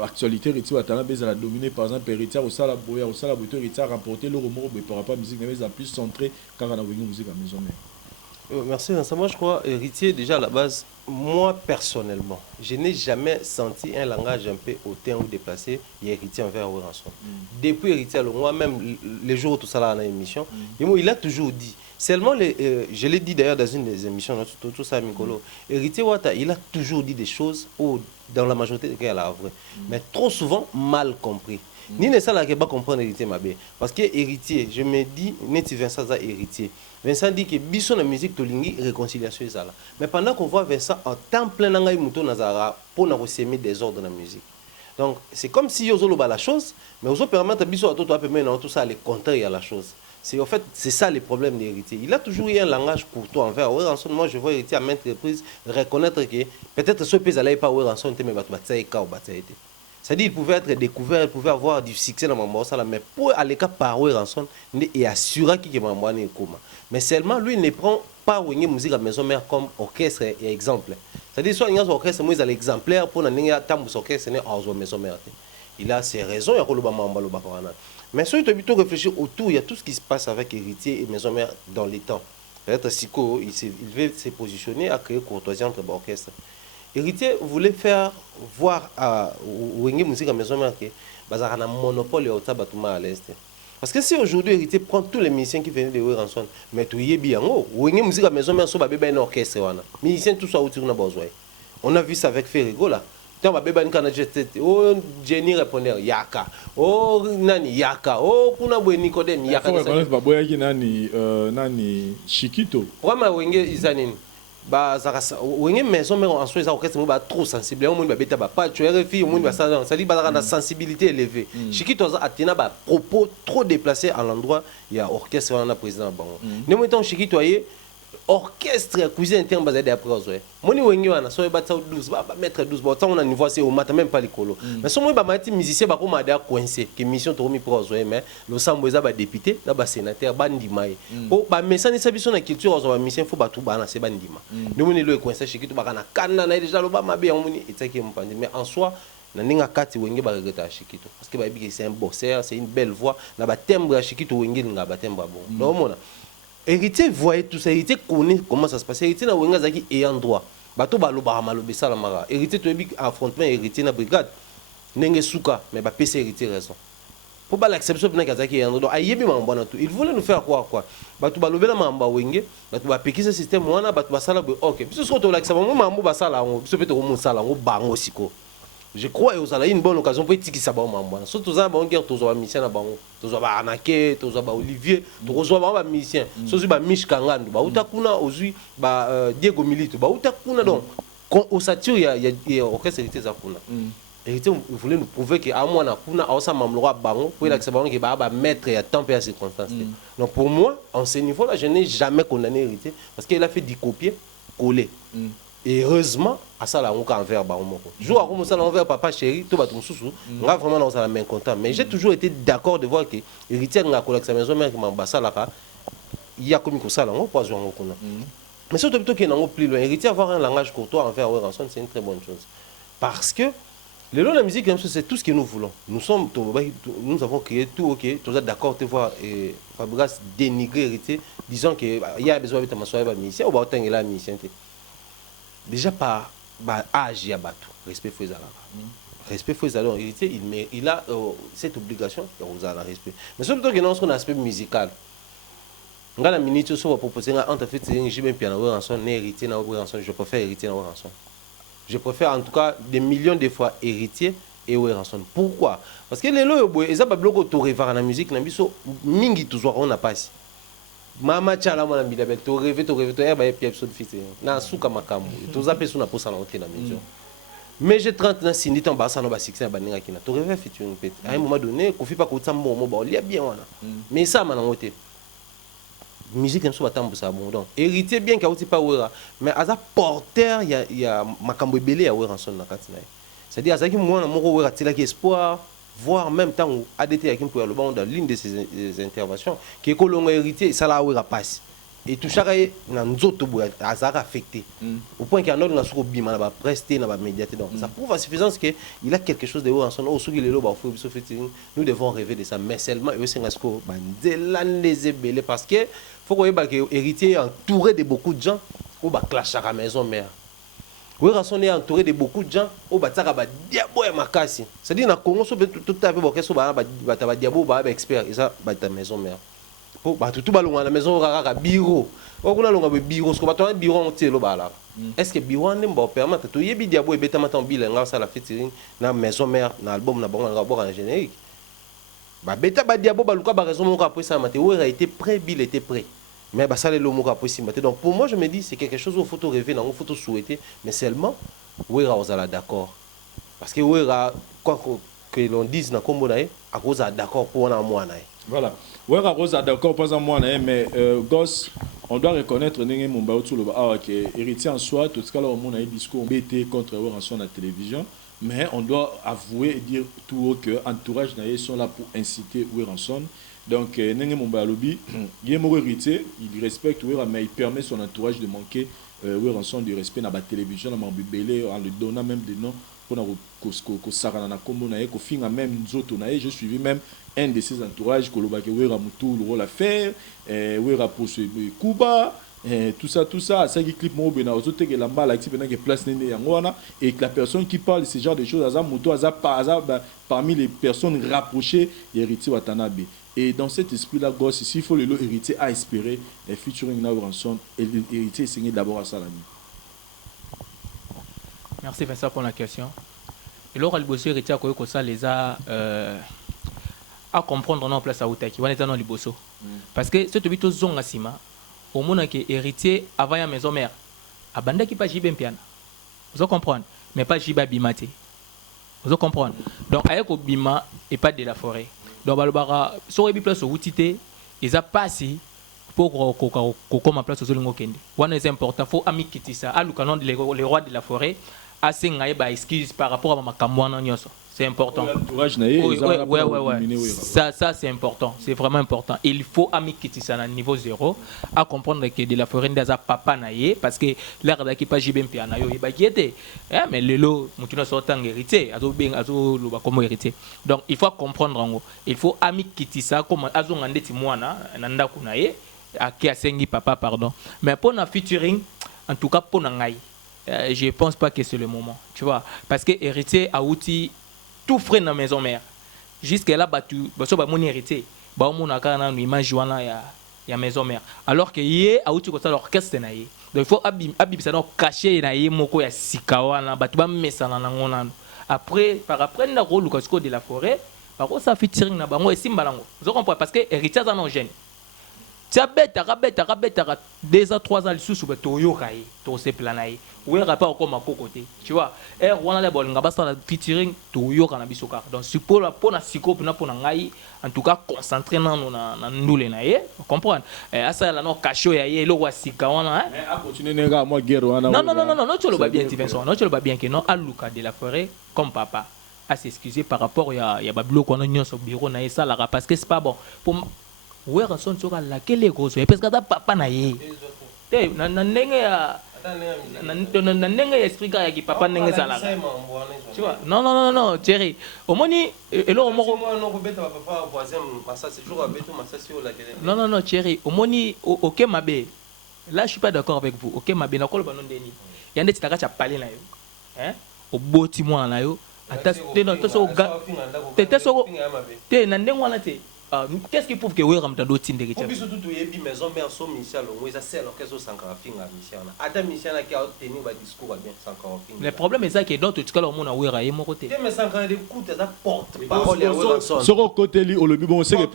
actualité Héritier Watanabe va dominer par exemple Héritier au sala boya Héritier a remporté le remords par rapport à musique mais ça plus centré car on a une musique à maison mais merci Vincent. Moi je crois Héritier déjà à la base moi personnellement je n'ai jamais senti un langage un peu hautain ou déplacé Héritier envers Weranson depuis Héritier moi même les jours où tout ça là dans l'émission il a toujours dit seulement je l'ai dit d'ailleurs dans une des émissions tout ça Mikolo Héritier Wata il a toujours dit des choses dans la majorité des cas elle a vrai mais trop souvent mal compris ni ne ça là que pas comprendre Héritier Mabé parce que Héritier je me dis Neti Vincent ça Héritier Vincent dit que biso na musique tolingi réconciliation ça là mais pendant qu'on voit Vincent en temps plein ngai muto nazara pour na semer des ordres dans la musique donc c'est comme si yo zolo ba la chose mais ozo permettre biso à tout permettre tout ça les contraire à la chose c'est en fait c'est ça le problème d'Héritier il a toujours eu un langage courtois envers Weranson moi je vois Héritier à maintes reprises reconnaître que peut-être ce pays allait pas Weranson mais batay ka ou batay c'est-à-dire il pouvait être découvert, il pouvait avoir du succès dans mon ça mais pour aller cas par Weranson et assurer qu'il y a un comment mais seulement lui il ne prend pas une musique à maison mère comme orchestre et exemple c'est-à-dire soit il y a un orchestre moi il est exemplaire pour n'aller à tambous orchestre n'est à maison mère il a ses raisons il y a Mais si tu as plutôt réfléchir autour, il y a tout ce qui se passe avec héritier et maison mère dans les temps. Peut-être Siko, il veut se positionner à créer courtoisie entre l'orchestre. Héritier voulait faire voir à Wenge Musique à maison mère que bazar a un monopole au tabatuma à l'est. Parce que si aujourd'hui Héritier prend tous les musiciens qui venaient de Ranson, mais tu y es bien, Wenge Musique à maison mère sur un orchestre, musiciens tout ça autour de besoin. On a vu ça avec Ferrigo là. Tant bébé nkana jeté oh Jenny répondait yaka oh nani yaka oh kuna bwe Nicodème yaka faut reconnaître baboya ki nani nani Chiquito vraiment wenge izanini ba zakasa wenge maison mais en soi ça orchestre ba trop sensible on ba beta ba pas tu RFI on ba ça ça dit ba na sensibilité élevée Chiquito a tena ba propos trop déplacés à l'endroit il y a orchestre on a président bango ne mo ton Chiquito ayé orchestre cuisine interne basé après ozoé moni wengi wana so ba tsa 12 ba mettre 12 ba on a niveau c'est au matin même pas l'écolo mais so moi ba mati musicien ba ko ma da coincé que mission to mi pour ozoé mais le sambo za ba député na ba sénateur ba ndima po ba mesani sabiso na culture ozo ba musicien faut ba tout ba na c'est ba ndima ne moni le coincé chez kitu ba kana kana na déjà lo ba mabe moni etaki mpandi mais en soi na ninga kati wengi ba regreta Chiquito parce que ba bi c'est un bosseur c'est une belle voix na ba timbre Chiquito wengi nga ba timbre bon donc mona Héritier voyait tout ça, Héritier connaît comment ça se passe. Héritier na wenga zaki ayant droit. Bato baloba malobe sala mara. Héritier to bi affrontement héritier na brigade. Nenge souka mais ba PC héritier raison. Pour pas l'acception de Nakazaki ayant droit. Ayebi mamba na tout. Il voulait nous faire quoi. Bato balobe la mamba wenge, bato ba peki ce système wana bato basala OK. Biso so to l'acception mo mamba basala ngo, biso peto mo sala ngo bango siko. Je crois que ça a une bonne occasion pour dire que ça va m'emmener. Surtout ça, on guerre tous les musiciens là-bas, tous les Anaké, tous les Olivier, tous les musiciens. Surtout bah Mich Kangando, bah utakuna aujourd'hui bah Diego Milito, bah utakuna donc au sature il y a orchestre hérité ça kuna. Hérité voulait nous prouver que à moi na kuna à ça mamlora bango pour l'accepter que bah mettre à temps et à circonstances. Donc pour moi, en ce niveau-là, je n'ai jamais condamné hérité parce qu'il a fait du copier coller. Et heureusement, à ça, là, on a envers Baromo. Jour à comme ça, envers papa chéri, tout va tout sous. On a vraiment dans la main content. Mais j'ai toujours été d'accord de voir que héritier de la collection maison mère qui m'a bassé là, il y a comme ça, là, on peut jouer en connaît. Mais surtout plutôt qu'il y a plus loin, héritier avoir un langage courtois envers Ranson, c'est une très bonne chose. Parce que le long de la musique, c'est tout ce que nous voulons. Nous avons créé tout, ok. Tout ça d'accord de voir Fabregas dénigrer héritier, disant qu'il y a besoin de m'asseoir avec musicien ou autant il a musicien. Déjà par âge, il y a battu. Respect faut les respect faut les héritier, il a cette obligation, il y a respect. Mais surtout que dans son aspect musical, dans la minute où on va proposer entre fait j'ai bien piano rançon, héritier na rançon, je préfère héritier na rançon. Je préfère en tout cas des millions de fois héritier et rançon. Pourquoi? Parce que les lois ils ont pas bloqué tout rêver dans la musique, na biso mingi toujours on a pas. Mama chala mwana mbidabel to rêver to ba episode fité na suka makambo to zape suna posa na hotel na maison mais j'ai 30 na sindi ton basa no ba 6 ba ninga kina to rêver featuring pet à un moment donné ko fi pas ko tsambo mo ba lia bien wana mais ça mana hotel musique comme ça batambo ça bon donc héritier bien ka uti pas wera mais aza porteur ya makambo belé ya wera son na katina c'est-à-dire azaki mwana moko wera tila ki espoir voire même temps où ADT a pour le bon dans l'une de ses interventions qui est colon héritier ça là où il passe et tout ça na nzoto boya azaka affecté au point qu'il y en a dans soko bima na ba prester na ba médiater donc ça prouve à suffisance que il a quelque chose de haut en son au soki lelo ba faut nous devons rêver de ça mais seulement et c'est ngasko bandelan les ebele parce que faut que héritier entouré de beaucoup de gens ou ba clash à la maison mère. Oui, Ranson est entouré de beaucoup de gens au Bataka Diabo et Makasi. C'est-à-dire que Congo, tout à fait, il Diabo est expert. Et ça, c'est ta maison mère. Tout la maison rara bureau. On a un bureau, ce qu'on va un bureau entier là. Est-ce que bureau n'est pas permettre tout y Diabo et bêta matin bilan là ça la featuring na maison mère na album na bon rapport en générique. Ba bêta Diabo baluka ba raison mon après ça maté où a été prêt, Bill était prêt. Mais ça les lots possible. Donc pour moi je me dis c'est quelque chose où faut rêver, non, faut souhaiter, mais seulement où on est d'accord. Parce que où quoi que l'on dise dans combo naé, à cause d'accord pour un mois naé. Voilà. Ouais, Rose a d'accord pas un mois naé, mais gosse, on doit reconnaître n'engé mon baotu le que héritier en soi, tout ce cas là au monde a discours BT contre Ranson à la télévision. Mais on doit avouer et dire tout haut que l'entourage naé sont là pour inciter Ranson. Donc, Nenge Mombalobi, il est mon héritier, il respecte, mais il permet son entourage de manquer Ranson du respect dans la télévision, dans le en lui donnant même des noms kosakana na kombo na ye kofinga même nzoto na ye. Je suivi même un de ses entourages kolobaki wera mutu le rôle à faire wera pour ce Kuba tout ça ça qui clip mo bena ozote que lamba la type que place nene yangwana et que la personne qui parle de ce genre de choses aza mutu aza parmi les personnes rapprochées d'Héritier Watanabe. Et dans cet esprit-là, gosse, ici, il faut le héritier à espérer et featuring now ransom et l'héritier signé d'abord à Salami. Merci Vincent pour la question. Et là, le bosso héritier a quoi que ça les a à comprendre en place à Outaki. On est dans le bosso. Parce que ce que tu as zonga sima, au moment que héritier avant la maison mère, à banda qui pas jibem piana. Vous comprenez? Mais pas jiba bimate. Vous comprenez? Donc avec au bima et pas de la forêt. Donc balobara so rebi place au tité, ils a passé pour comme en place au zolingo kende. One est important, faut amikiti ça. À l'occasion les rois de la forêt, à sengaye ba excuse par rapport à ma kamwana nyoso. C'est important. Ça c'est important, c'est vraiment important. Il faut amikiti ça à niveau 0 à comprendre que de la forêt ndaza papa naie parce que l'air d'équipage jibem piana yo ba kiete. Mais le lot mutuna sortant héritier, azo ben azo loba comme héritier. Donc il faut comprendre en gros. Il faut amikiti ça comme azo ngandeti mwana nanda kunaye aki asengi papa pardon. Mais pour na featuring en tout cas pour ngai je pense pas que c'est le moment, tu vois, parce que héritier a outil tout frais dans la maison mère. Jusqu'à là, tu vas mon héritier. Bah, on a quand même une image ya maison mère. Alors que hier, a outil comme ça l'orchestre na yé. Donc il faut abib ça donc cacher na yé moko ya sikawana. Bah tu vas mettre ça dans ngona. Après par après na rôle jusqu'au de la forêt. Par contre ça fait tirer na bango et simbalango. Vous comprenez parce que héritier ça non gêne. Tia beta 2 à 3 ans sous ba toyo kai to se planaï. Ou un rapport comme à côté, tu vois. Et on a les bols, on va passer featuring to yo kana bisoka. Donc si pour na siko pour na ngai, en tout cas concentrer na ndule na ye, comprendre. Asa la no cacho ya ye lo wa sika wana hein. A continuer nga moi guerre wana. Non, tu le vas bien Vincent. Non, tu le vas bien que non à Luka de la forêt comme papa à s'excuser par rapport ya bablo qu'on a nyon sur bureau na ça la parce que c'est pas bon. Pour ouais rançon sur la quelle grosse parce que papa na ye. Na ndenge ya na explique ya ki papa ndenge ça là. Tu vois? Non, Thierry. Au moni et là non, Thierry. Au moni OK mabe. Là je suis pas d'accord avec vous. OK mabe na kolo banon deni. Yande titaka cha parler na yo. Hein? Au boti moi na yo. Ata te so te na ndenge wana te. Qu'est-ce qui prouve que oui ramta do tinde ke biso tout yebi maison mère so mission lo ngweza sel orchestre sankara finga mission na ata mission na ki a tenir ba discours bien sankara finga le problème est ça que d'autres tu kala mona wera ye mo côté mais sankara de écoute ça porte parole ya Wilson soko côté li o le bon c'est que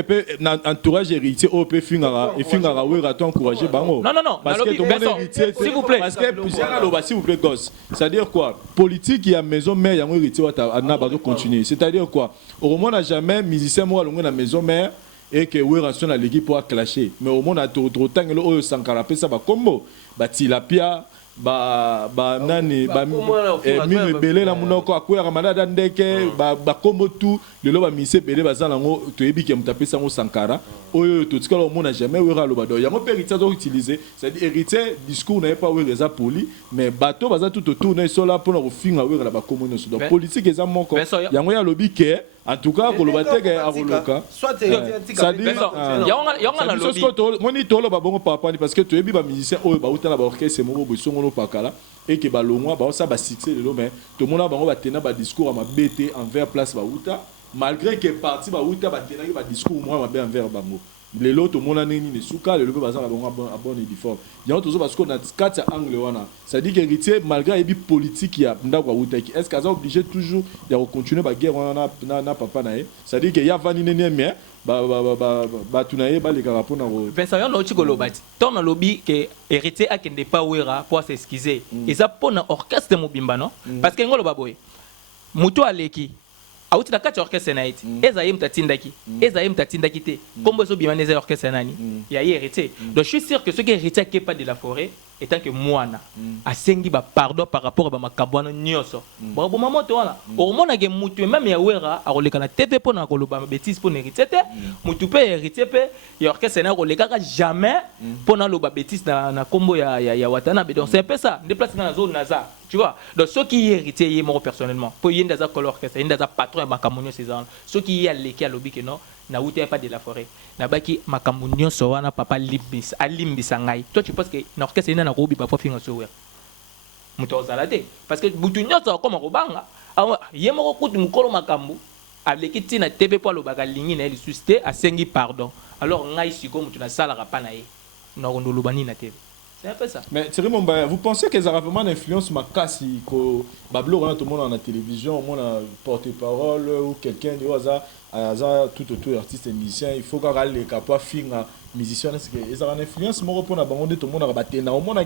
peut entourage héritier o peut finga et finga wera to encourager bango non parce que tout monde héritier s'il vous plaît parce que plusieurs lo s'il vous plaît gosse c'est à dire quoi politique ya maison mère ya héritier wa na ba continuer c'est à dire quoi au moins n'a jamais musicien moi longue la maison mère et que oui rançon à l'équipe pour clasher mais au monde a trop temps le oyo sankara pesa ba combo ba tilapia ba nani ba mimi belé na munoko akwera malada ndeke ba combo tout le lo ba mise belé ba zalango to yebi ke mutapesa ngo sankara oyo to tikala au monde a jamais oui ralo ba do yango héritier doit utiliser c'est-à-dire héritier discours n'est pas oui reza poli mais bateau baza tout autour na sola pour na finga oui la ba combo no donc politique eza moko yango ya lobi ke en tout cas ko loba teke a roloka soit ça dit yonga na lobby moni tolo ba bongo papa parce que to yebi ba musicien oyo ba utana ba orchestre mo bo songolo pakala et que ba longwa ba ça ba succès le mais to mona bango ba tena ba discours ma BT envers place ba uta malgré que parti ba uta ba tena ba discours moi ma bien envers bango les lots au monde nini ne souka le lobe bazala bango a bon uniforme yango tozo parce qu'on a 4 angle wana ça dit que héritier malgré ebi politique ya ndako utaki est-ce qu'ils sont obligés toujours de continuer ba guerre na papa na ça dit que ya vani nene mais ba tunaye ba les carapon na Vincent yo no chikolo bati ton na lobby que héritier akende pa wera pour s'excuser et ça pour na orchestre mobimba non parce que ngolo baboy muto aleki auti na kati orchestre na iti eza yem tatindaki te kombo so bimane za orchestre nani ya héritier donc je suis sûr que ce qui héritier qui pas de la forêt étant que moana asengi ba pardon par rapport à makabwana nyoso bon maman to wana au mona ke mutu même ya wera a koleka na TV pour na koloba bêtise pour héritier te mutu pe héritier pe ya orchestre na koleka jamais pour na loba bêtise na kombo ya Watanabe donc c'est un peu ça déplace na zone naza Tu vois, donc ceux qui héritiers, ils sont personnellement. Pour y avoir un color orchestre, il y a un patron et Makamunyo, c'est ça. Ceux qui y a l'équipe à l'objet que non, n'a pas de la forêt. N'a pas qui Makamunyo, soit na papa limbis, à limbis angai. Toi, tu penses que l'orchestre est un robi, pas pour finir sur parce que Boutunyo, c'est comme un robanga. Il y a un coup de Mukolo Makambu, avec qui tient TV pour le bagaligny, il suscité à 5 pardon. Alors, on a ici comme tu n'as ça la rapanae. Non, on nous na TV. C'est un peu ça. Mais Thierry Mombaya, vous pensez que ça a vraiment une influence ma casse que Bablo tout le monde dans la télévision, au monde a porte-parole ou quelqu'un de hasard tout autour artiste et musicien, il faut qu'on ait les capables finir musicien est-ce que ça a une influence moi pour na bango de tout le monde a battu na au monde a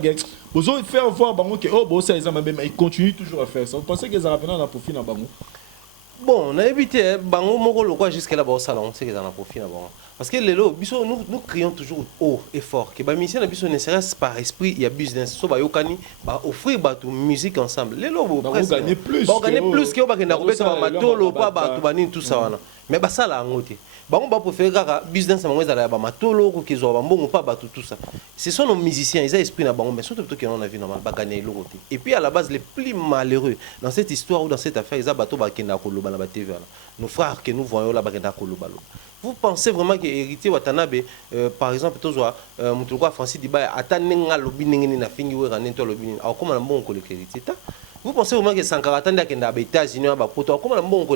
besoin de faire voir bango que oh bon ça ils même ils continuent toujours à faire ça. Vous pensez que ça a vraiment un profit na bango? Bon, on a évité bango moko le quoi jusqu'à là-bas au salon, c'est que ça en a profit là-bas. Parce que les lots, nous crions toujours haut et fort. Que les musiciens ne serait-ce par esprit, il y a business. So ba yokani, ba offrir ba tout musique ensemble. Les lots, vous gagnez plus. Vous gagnez plus que vous gagnez na robeta ba matolo pas ba tout bani tout ça wana. Mais ba ça là ngote. Ba on ba préférer kaka business na ngweza la ba matolo ko kizo ba mbongo pas ba tout ça. Ce sont nos musiciens, ils ont esprit na bango mais surtout que on a vu normal ba gagner l'autre. Et puis à la base les plus malheureux dans cette histoire ou dans cette affaire, ils ont bateau ba kenda ko loba na ba TV là. Nos frères que nous voyons là ba kenda ko loba. Vous pensez vraiment que héritier Watanabe, par exemple, Francis Diba, vous pensez vraiment que Sankara attendait qu'il y ait des États-Unis, comment bon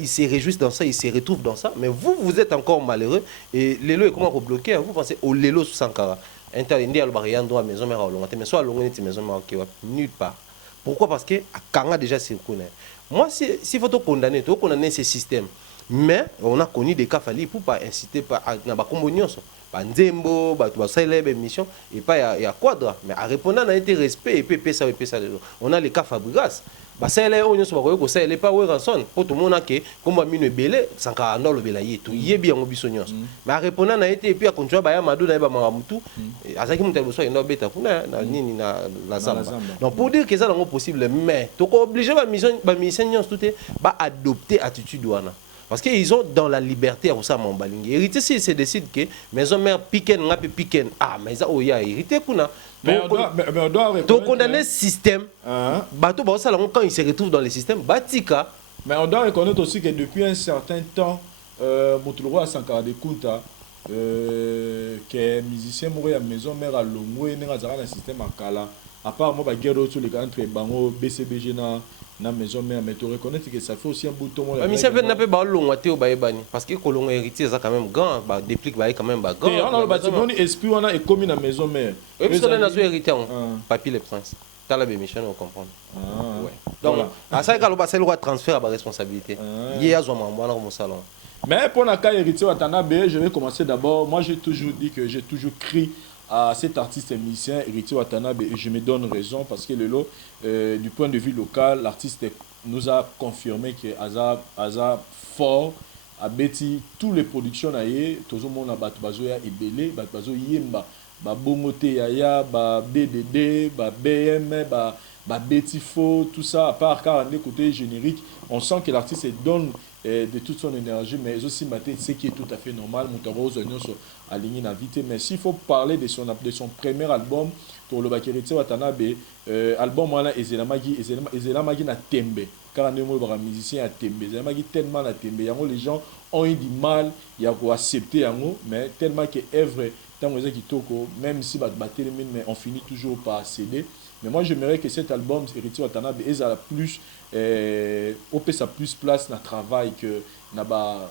il se réjouissent dans ça, il se retrouve dans ça, mais vous, vous êtes encore malheureux et l'élo est comment vous bloquez, vous pensez au l'élo sous Sankara. Interindi à la maison mère mais soit maison mère nulle part. Pourquoi? Parce que Kanga déjà c'est connu. Moi, si faut condamner ce système. Mais on a connu des cas fallis pour pas inciter à na ba combonion ba nzembo ba célèbre mission et pas il y a quadra mais à répondre a été respect et puis ça on a les cas Fabregas ba célèbre on so ba ko célèbre pas ouais ranson pour tout le monde que comme mine belé sanka ndolo belaye tout yebi yango bisonyo mais à répondre a été et puis à continuer ba ya madu na ba mamutu azaki mutu boso ino beta kuna na nini na la zamba donc pour dire que ça n'est possible mais to obligé ba mission tout ba adopter attitude wana. Parce qu'ils ont dans la liberté à ça mon balingue. Hérité si se décide que maison mère piquen ngapi piquen ah mais ça oh ya hérité kuna. Mais on doit condamner ce système. Bateau ba ça quand il se retrouve dans le système batika. Mais on doit reconnaître aussi que depuis un certain temps Mutuloro a Sankara de Kunta que musicien mourir à maison mère à Longwe n'est pas dans le système à Kala. À part moi ba guerre autour les entre bango BCBG na maison mère mais tu reconnais que ça fait aussi un bouton moi mais ça peut n'a pas long au baebani parce que kolongo héritier ça quand même grand ba déplique ba quand même ba grand on a le bâtiment esprit on a écomi na maison mère et puis on a nazo héritier papier les princes t'as la bémission on comprend ouais donc à ça quand le loi transfert à responsabilité hier zo moi dans mon salon mais pour la cas héritier Watanabe je vais commencer d'abord moi j'ai toujours dit que j'ai toujours crié à cet artiste et musicien héritier Watanabe et je me donne raison parce que du point de vue local l'artiste nous a confirmé que Aza fort a bêti toutes les productions aillé tout le monde a battu bazoya et belé battu bazo yemba ba bongote yaya ba DDD ba BM ba Betifo tout ça à part car les côtés génériques on sent que l'artiste donne de toute son énergie mais aussi matin ce qui est tout à fait normal Moutaro Oignon aligné na vite mais s'il faut parler de son premier album pour le Bakérité Watanabe album voilà Ezelamagi na tembe car on est un musicien à tembe Ezelamagi tellement na tembe les gens ont eu du mal il y a pour accepter mais tellement que œuvre tant même si mais on finit toujours par céder. Mais moi j'aimerais que cet album Héritier Watanabe ait plus sa plus place dans le travail que na ba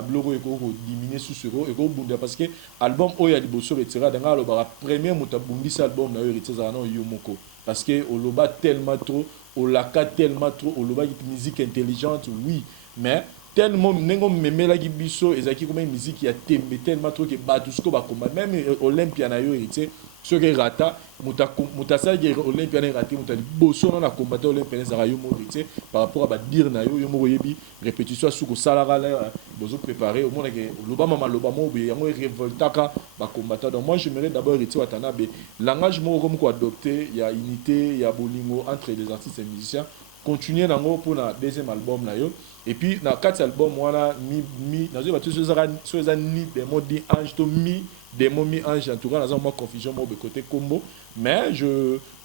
bloro et diminuer sous sur et parce que album Oya Liboso retira dans le premier mutabundisa album na Héritier Zana Yomoko parce que oloba tellement trop olaka tellement trop oloba musique intelligente oui mais tellement nengo memela gibiso ezaki comme une musique qui a tellement trop que batusko ba combat même Olympia na yo héritier ce qui rata mutasa Olympia na raté mutali boso na combattre Olympia na yo héritier par rapport à dire na yo mo yebi répétition suko salara la bozo préparer au monde que loba mama loba mo be yango révoltaka ba combattre donc moi j'aimerais d'abord héritier Watanabe langage mo comme quoi adopter il y a unité il y a bolingo entre les artistes et musiciens continuer nango pour na deuxième album na yo et puis dans 4 albums voilà mi dans les bateaux sur les ni des mots dit ange to mi des momies anges en tout cas dans un confusion moi côté combo mais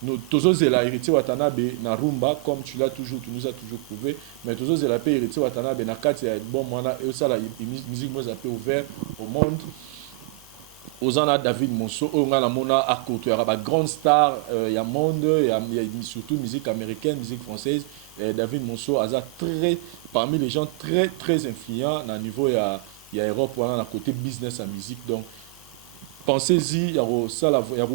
nous tous les héritiers Watanabe na rumba comme tu nous as toujours prouvé mais tous les héritiers Watanabe na kati bon moi et ça la musique moi ça peut ouvert au monde aux ans David Monceau on a la mona à côté il y a grande star il y a monde il y a surtout musique américaine musique française David Monceau a très parmi les gens très très influents à niveau il y a Europe voilà à côté business en musique donc pensez-y il y a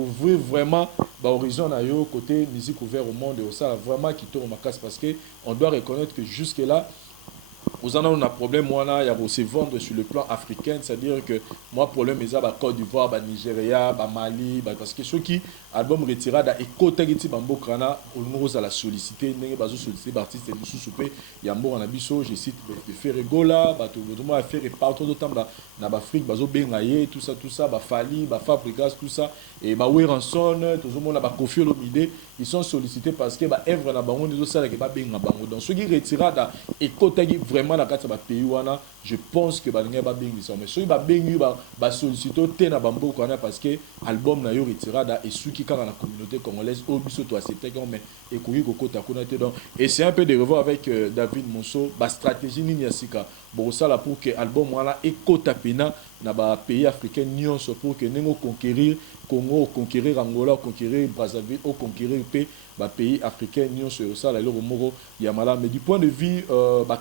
vraiment horizon à côté musique ouvert au monde et ça vraiment qui tourne ma casse parce que on doit reconnaître que jusque là vous en avez un problème, moi, il y a aussi vendre sur le plan africain, c'est-à-dire que moi, problème, il y a Côte d'Ivoire, Nigeria, Mali, parce que ceux qui album retiré et côté qui bambo krana, on a la sollicité, n'est pas sollicité, artiste du sous-soupé, il y a un bon abisso, je cite de Ferregola, tout le monde a fait partout de temps dans l'Afrique, bazo bengaye, tout ça, Fali, Fabrikas, tout ça, et Ranson, tout le monde a confié l'omidé, ils sont sollicités parce que œuvre na bango nizo sala ke ba benga bango donc ceux qui retirent da et côté vraiment na kati ba pays wana je pense que balinga ba bengi ça mais ceux ba bengi ba solliciter te na bambo kana parce que album na yo retiré da et ceux qui quand dans la communauté congolaise au biso to accepter mais et koyi kokota kuna te donc et c'est un peu de revoir avec David Monceau ba stratégie nini ya sika bon ça là pour que album wana et kota pena na ba pays africain nyonso pour que nengo conquérir Congo, conquérir Angola, conquérir Brazzaville, conquérir le pays africain, ça, mais du point de vue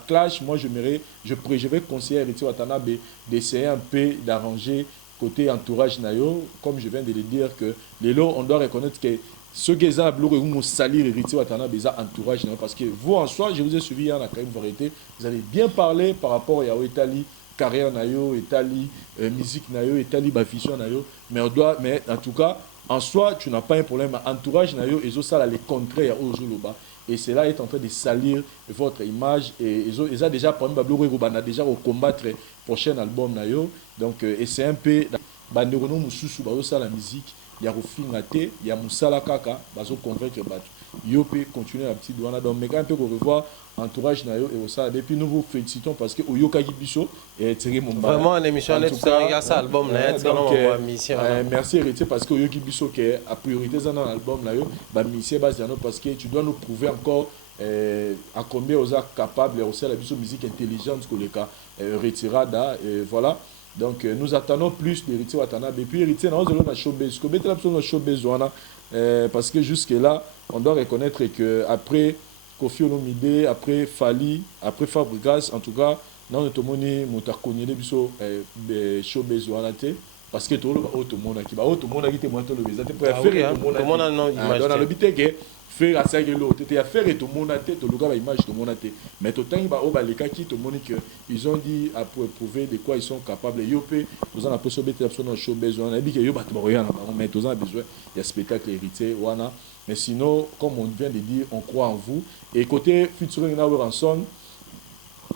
clash, moi je vais conseiller à Héritier Watanabe d'essayer un peu d'arranger côté entourage nayo, comme je viens de le dire que les lots, on doit reconnaître que ce qui est un salir Héritier Watanabe, c'est entourage nayo, parce que vous en soi, je vous ai suivi à la même variété, vous avez bien parlé par rapport à Italie. Carrière nayo, Italie, musique nayo, Italie, vision nayo, mais on doit, mais en tout cas, en soi, tu n'as pas un problème. Entourage nayo, et ça, les contraires au Joloba. Et cela est en train de salir votre image. Et ils ont déjà, par exemple, on a déjà combattre le prochain album nayo. Donc, et c'est un peu, banderono mususu, ça la musique, il y a Rofingate, il y a Moussala Kaka, bazo convaincre battu. Yo peut continuer la petite douane. Donc, mais quand on peut revoir entourage nayo et ça et puis nous vous félicitons parce que Oyoka Gibiso et Thierry Momba vraiment une émission il y a ça album là mission merci Héritier parce que Oyoka Gibiso qui est à priorité dans l'album là yo ba mission base parce que tu dois nous prouver encore à combien vous êtes capable aussi la musique intelligente que les cas retirada et voilà donc nous attendons plus d'Héritier Watanabe et puis Héritier nous allons na showbiz comme était l'absence de showbiz parce que jusque là on doit reconnaître que après Kofi Olomide, après Fali, après Fabregas, en tout cas, nous avons monné Moutakonye, biso showbiz parce que tout le monde qui va tout le monde qui te montre le visage pour faire tout le monde dans le but que faire à ça que l'autre tu as fait tout le monde à tête tout le gars image tout le monde à tête mais tout temps il va au balika qui tout le monde que ils ont dit à prouver de quoi ils sont capables yopé nous en a possible de absolument showbiz on a dit que yo battre rien mais tous en besoin il y a spectacle héritier wana mais sinon comme on vient de dire on croit en vous et côté featuring na Ranson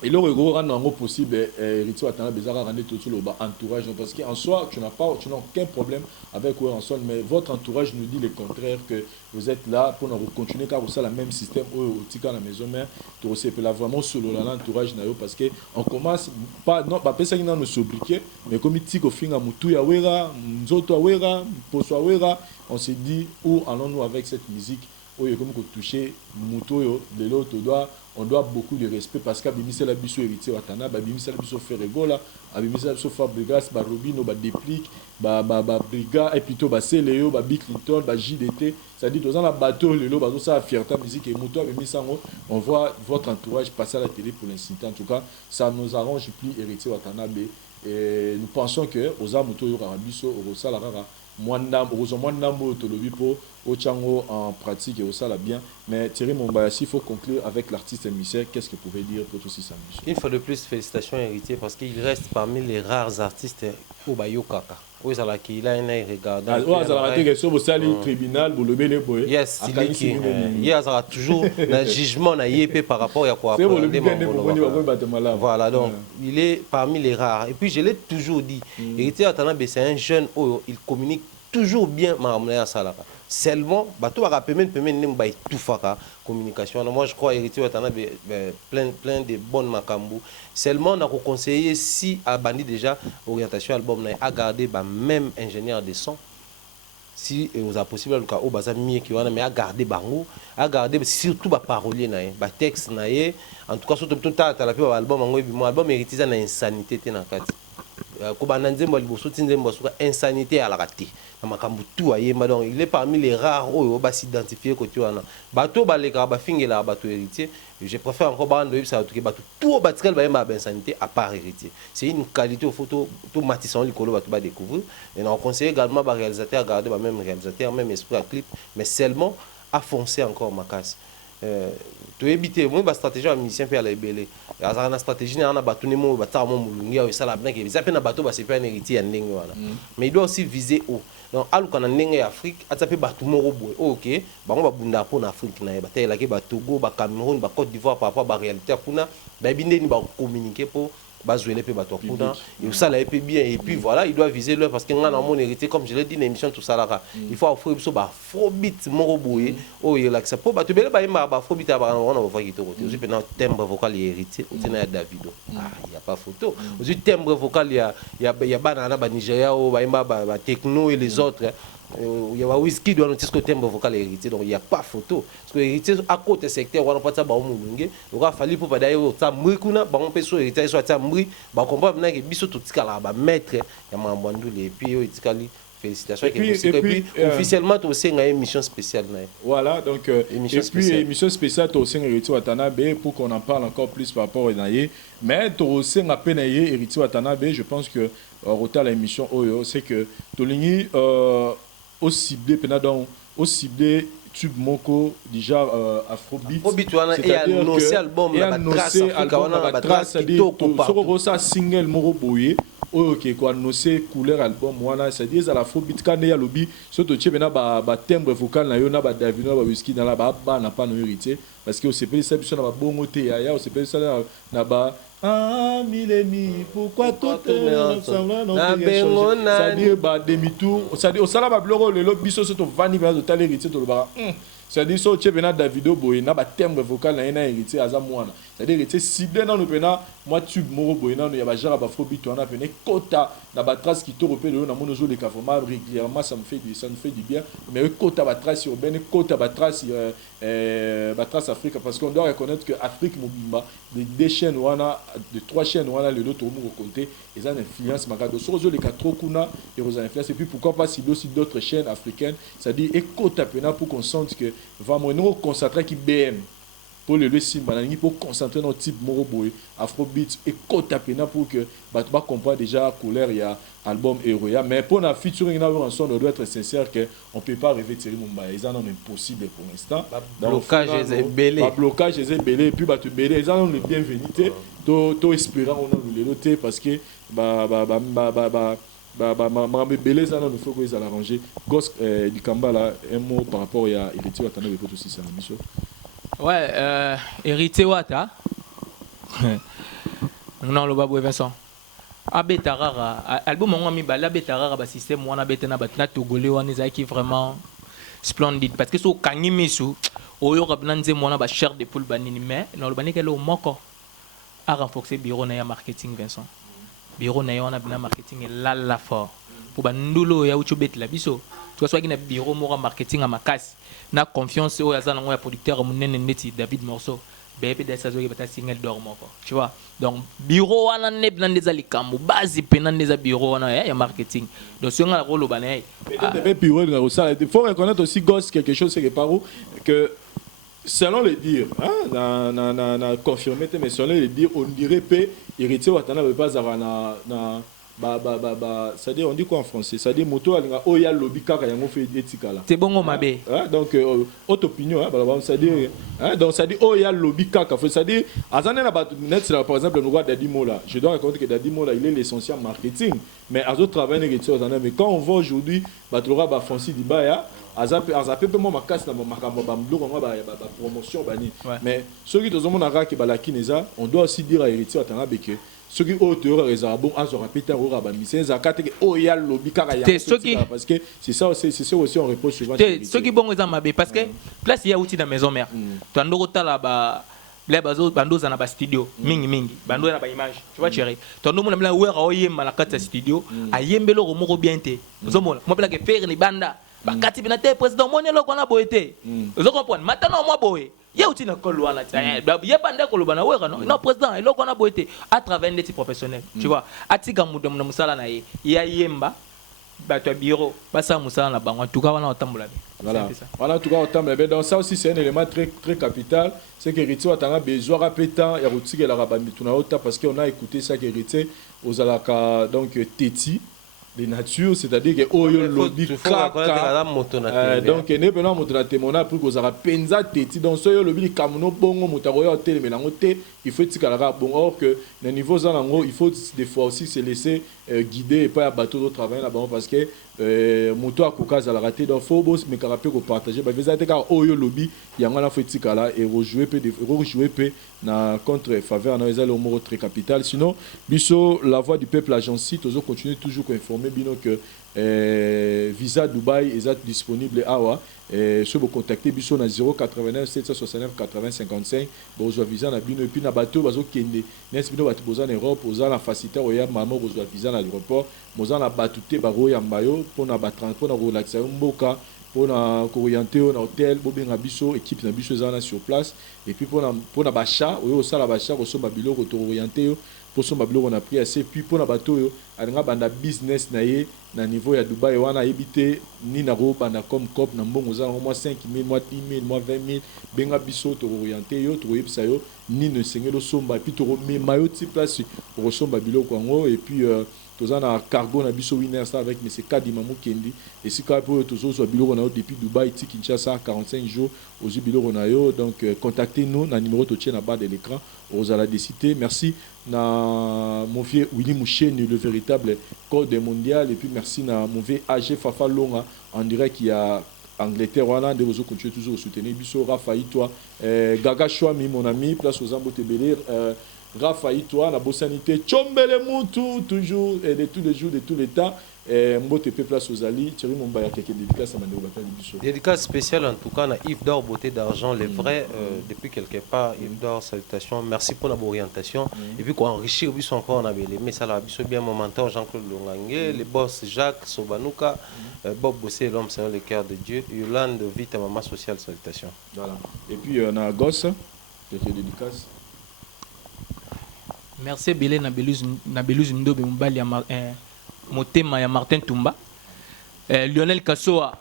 et le regard rend possible Héritier Watanabe bezara rendre tout le entourage parce qu'en soi tu n'as aucun problème avec Ranson mais votre entourage nous dit le contraire que vous êtes là pour nous continuer car vous avez le même système au tika la maison mère tu sais là vraiment solo l'entourage nayo parce que on commence pas non pas penser nous s'obliger mais comme tiko finga mutu ya wera nzoto wera poso wera on s'est dit où allons-nous avec cette musique où il y a comme toucher mutu de l'autre on doit beaucoup de respect parce qu'Abimisa la biso Héritier Watanabe, Abimisa la biso Ferregola, Abimisa la biso Fabregas, Robino, Déplique, Briga, et plutôt Céléo, Bill Clinton, JDT, ça dit aux gens la bateau, le lot, ça a fierté musique et moto, on voit votre entourage passer à la télé pour l'instant. En tout cas, ça nous arrange plus Héritier Watanabe. Et nous pensons que aux amoto yora biso, au salarara, heureusement en pratique et ça la bien mais Thierry Mombayassi il faut conclure avec l'artiste musicien qu'est-ce que vous pouvez dire pour tout ça une fois de plus félicitations Héritier parce qu'il reste parmi les rares artistes au Bayokaka où ça la qui là il regarde ça la raté sur le tribunal pour le boy yes il y a toujours un jugement na yep par rapport à quoi voilà donc il est parmi les rares et puis je l'ai toujours dit Héritier Watanabe c'est un jeune il communique toujours bien ma salaka. Seulement, bateau a tout faka communication. Moi, je crois héritier Watana plein de bonnes macambou. Seulement, on a conseillé si a bandi déjà orientation album a gardé même ingénieur de son. Si vous avez possible le cas au bazar mieux qui va mais à garder bango, à garder surtout ba parolier naé, ba texte naé. En tout cas, surtout tout à la album album héritier na insanité na kati. Insanité à la raté. Il est parmi les rares où on s'identifier côté wana. Bateau baleka ba fingela bateau héritier. Je préfère encore bande ça tout bateau tout bateau ba insanité à part héritier. C'est une qualité au photo tout matissant le colo bateau ba découvrir. Et on conseille également ba réalisateur garder ba même réalisateur même esprit à clip mais seulement à foncer encore ma casse. To éviter moi ba stratégie à musicien faire les belé azara na stratégie na ba tourner mo ba ta mo mulungi ya sala bien que ça peut na bateau ba c'est pas un héritier ya ndenge wana mais il doit aussi viser haut donc aluka na ndenge Afrique atsape bateau moko boy OK bango ba bunda pour na Afrique na ba tela ke ba Togo ba Cameroun ba Côte d'Ivoire par rapport ba réalité kuna ba bindeni ba communiquer pour bazouer pe bateau kuna et ça là est bien et puis voilà il doit viser leur parce que nga na mon héritier comme je l'ai dit dans l'émission tout ça là il faut offrir so ba afrobeat moko boy oh il a que ça pour bateau bele ba imba ba afrobeat ba on va voir qui to côté aussi pendant timbre vocal héritier au tena Davido ah il y a pas photo aussi timbre vocal il y a banana ba Nigeria ou ba imba ba techno et les autres il y a whisky doit noter ce que timbre vocal héritier donc il y a pas photo parce que héritier à côté secteur on pas ça ba mulunge donc il fallait pour pas d'ailleurs ça mrikuna ba on peut so héritier soit ça mri ba comprendre na que biso tout tikala ba maître ya mambandule et puis itikali félicitations et puis officiellement tu aussi une émission spéciale voilà donc émission spéciale tu aussi héritier Watanabe pour qu'on en parle encore plus par rapport à Naye mais tu aussi un peine héritier Watanabe je pense que retard l'émission Oyo c'est que Toligny au ciblé pendant au ciblé tube moko déjà afrobeat et annoncé album la trace kitoko ça single moko boye OK quoi annoncé couleur album wana c'est dire à l'afrobeat quand il y a lobby surtout tu bena ba timbre vocal na yo na ba David na ba whisky na la ba na pas no héritier parce que au CP ça biso na ba bongo te ya au CP ça na ba ah millénaire pourquoi tout ensemble c'est-à-dire bah demi-tour c'est-à-dire au salama bloro le lobby biso surtout vani va de tal héritier to le ba c'est-à-dire so tchebena Davido boy na ba timbre vocal na ina héritier aza mwana c'est-à-dire héritier ciblé dans le pena moi tube moro boy na ya ba jara ba afrobeat on a pena quota na ba trace qui to repère na mono zo les cavoma régulièrement ça me fait du bien mais quota ba trace urbaine quota ba trace Afrique parce qu'on doit reconnaître que Afrique mobimba des chaînes wana de 3 chaînes wana le d'autres au côté ils ont une influence magado sur les 4 kuna et aux influence et puis pourquoi pas cibler aussi d'autres chaînes africaines c'est-à-dire quota pena pour qu'on sente que vraiment nous concentrer qui BM pour le simbanani pour concentrer notre type moroboy afrobeat et quota pena pour que bah tu vas comprendre déjà couleur il y a album Eroya mais pour la featuring na on doit être sincère que on peut pas rêver Thierry Mumba ils en ont impossible pour l'instant blocage est belé blocage est belé et puis bah tu belé ils en ont le bienvenue to espérant on a le noter parce que belé ça non il faut qu'ils arranger Gos du Kamba là un mot par rapport à héritier Watanabe peut aussi ça mission ouais héritier Wata non le babou Vincent abetarara album on mi bala betarara ba système wana betena batna togolais wana ezaki vraiment splendide parce que so kangi misu oyo rabna nze mwana ba chair de poule banini mais non le banike le moko a renforcer bureau na ya marketing Vincent bureau na ya wana bina marketing la fort pour bandulo ya uchu bet la biso tu soit na bureau mora marketing à makasi na confiance o ya zana ya producteur munene neti David Morceau bébé de ça zo bata single dormo quoi tu vois donc bureau wana ne bna ndeza likambo base pena ndeza bureau wana ya marketing donc si on a rôle banay peut-être bureau na ça il faut reconnaître aussi Gos quelque chose c'est que par où que selon les dires hein na confirmé mais selon les dires on dirait que héritier Watanabe pas na c'est-à-dire on dit quoi en français c'est-à-dire moto alinga oya lobby kaka yango fait etikala c'est bon mabe donc haute opinion c'est-à-dire donc c'est-à-dire oya lobby kaka c'est-à-dire azana na net par exemple le roi Dadi Mola je dois raconter que Dadi Mola il est l'essentiel marketing mais azo travailler héritier Watanabe mais quand on voit aujourd'hui batlora ba Francis Dibaya azape pe mo makasi na makambo ba mbloko ba promotion bani mais ceux qui tozomona ka ke balaki neza on doit aussi dire à héritier Watanabe que ceux qui ont théorie réserve bon à se répéter au rabat misé zakate que oh ya lobby kaka ya parce que c'est ça aussi on repose souvent ceux qui bon aux mabé parce que place il y a outil dans maison mère tandoko tala ba les bazo bando za na ba studio mingi bando na ba image tu vois chérie tandoko mon amela wera oyema na kata studio ayembelo ko moko bien te ozomona mo pela ke faire ni banda bakati bina te président monelo ko na boete ozo comprendre maintenant moi boye il y a aussi une école là il y a pas d'école là non président il qu'on a boité à travers des professionnels tu vois atika mudom na musala na ye ya yemba bato bureau basa musala na bango en tout cas on a tambola voilà en tout cas on tambola donc ça aussi c'est un élément très capital c'est que Héritier a besoin répétant et routier la rabami tuna ota parce qu'on a écouté ça que Héritier aux alaka donc Teti de nature, c'est-à-dire que oyo lobby kaka donc ne bena moto na temona pour que ça penza teti donc soyo lobby kamuno bongo moto oyo tele melango te il faut tikala bon or que le niveau za nango il faut des fois aussi se laisser guider et pas à bateau de travail là-bas parce que moto akoka za la raté donc faut boss mais karape ko partager ba visa te ka oyo lobby yango na faut tikala et rejouer peu na contre faveur na ezali omoro très capital sinon biso la voix du peuple agence toujours continue toujours ko informer bino que visa Dubaï est disponible awa si vous contactez biso na 089 769 80 55 bonjour visa na bino et puis na bateau bazo kende nes bino batu boza en Europe oza na facilité oya mama bonjour visa na l'aéroport moza na batute baro ya mbayo pona ba transport na relaxer mboka pona orienter na hôtel bobenga biso équipe na biso za na sur place et puis pona bacha oyo sala bacha ko somba biloko to orienter pour son babilo on a pris assez puis pour na bateau yo alinga banda business na ye na niveau ya Dubaï wana ebité ni na ro banda comme cop na mbongo za moins 5000 moins 10000 moins 20000 benga biso to orienter yo to yebisa yo ni ne sengelo somba et puis to mema yo ti place pour somba biloko ngo et puis tozana cargo na biso winner ça avec monsieur Kadima Mukendi et si ka pour tozo so biloko na yo depuis Dubaï ti Kinshasa 45 jours aux biloko na yo donc contactez-nous na numéro to tient en bas de l'écran aux ala de citer merci na mon vieux Willy Moucheni le véritable code mondial et puis merci na mon vieux AG Fafa Longa en direct qui a Angleterre wana de vous continuer toujours soutenir biso Raphaël toi Gaga Chouami mon ami place aux Ambote Belir Raphaël toi la bossanité Chombele Moutou toujours et de tous les jours de tous les temps Mbote pe place aux Ali Thierry Mombaya quelques dédicaces à Mandé Obata biso dédicace spéciale en tout cas na Yves d'Or beauté d'argent les vrais depuis quelque part Yves d'Or salutations merci pour la orientation et puis quoi enrichir biso encore on a mais ça la biso bien momentan Jean-Claude Longangue les boss Jacques Sobanuka Bob Bossé l'homme c'est le cœur de Dieu Yolande Vita maman sociale salutations voilà et puis on a Gosse quelques dédicaces merci Belé na Belus Ndobe Mbali ya motema ya Martin Tumba Lionel Kassoa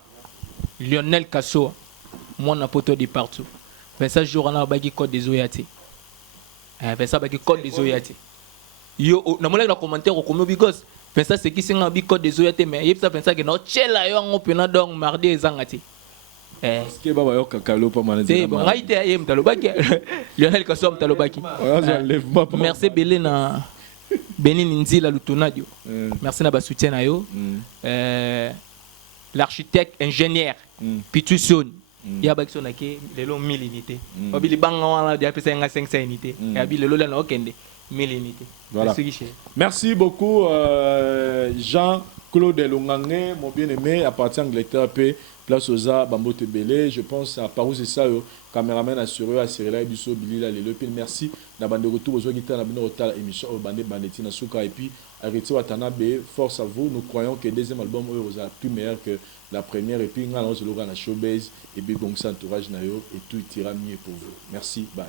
mon poto de partout 25 jours na bagi code des oyati 25 bagi code des oyati yo na mona na commentaire ko komo bigos 25 c'est qui singa bi code des oyati mais yepsa 25 que no chela yo ngopena donc mardi ezangati parce que baba yo kakalo pa mana c'est bon raite ayem talobaki Lionel Kassoa talobaki merci Belé na Benin Nzila Lutonadio. Merci na ba soutien na yo. L'architecte ingénieur Pituson. Ya ba kisona ke lelo 1000 unités. Obili banga wana dia pesa nga 500 unités. Ya bi lelo la no kende 1000 unités. Voilà. Merci beaucoup Jean-Claude Longange, mon bien-aimé à partir d'Angleterre place aux Bambote Belé, je pense à Parou c'est ça caméraman assuré à Cyril Bisso Billy là le merci na bande retour aux guitares na bande retour émission bande bandeti na suka et puis arrêtez Watanabe force à vous nous croyons que le deuxième album est plus meilleur que la première et puis on a le na showbase et puis bon ça entourage na yo et tout ira mieux pour vous merci bye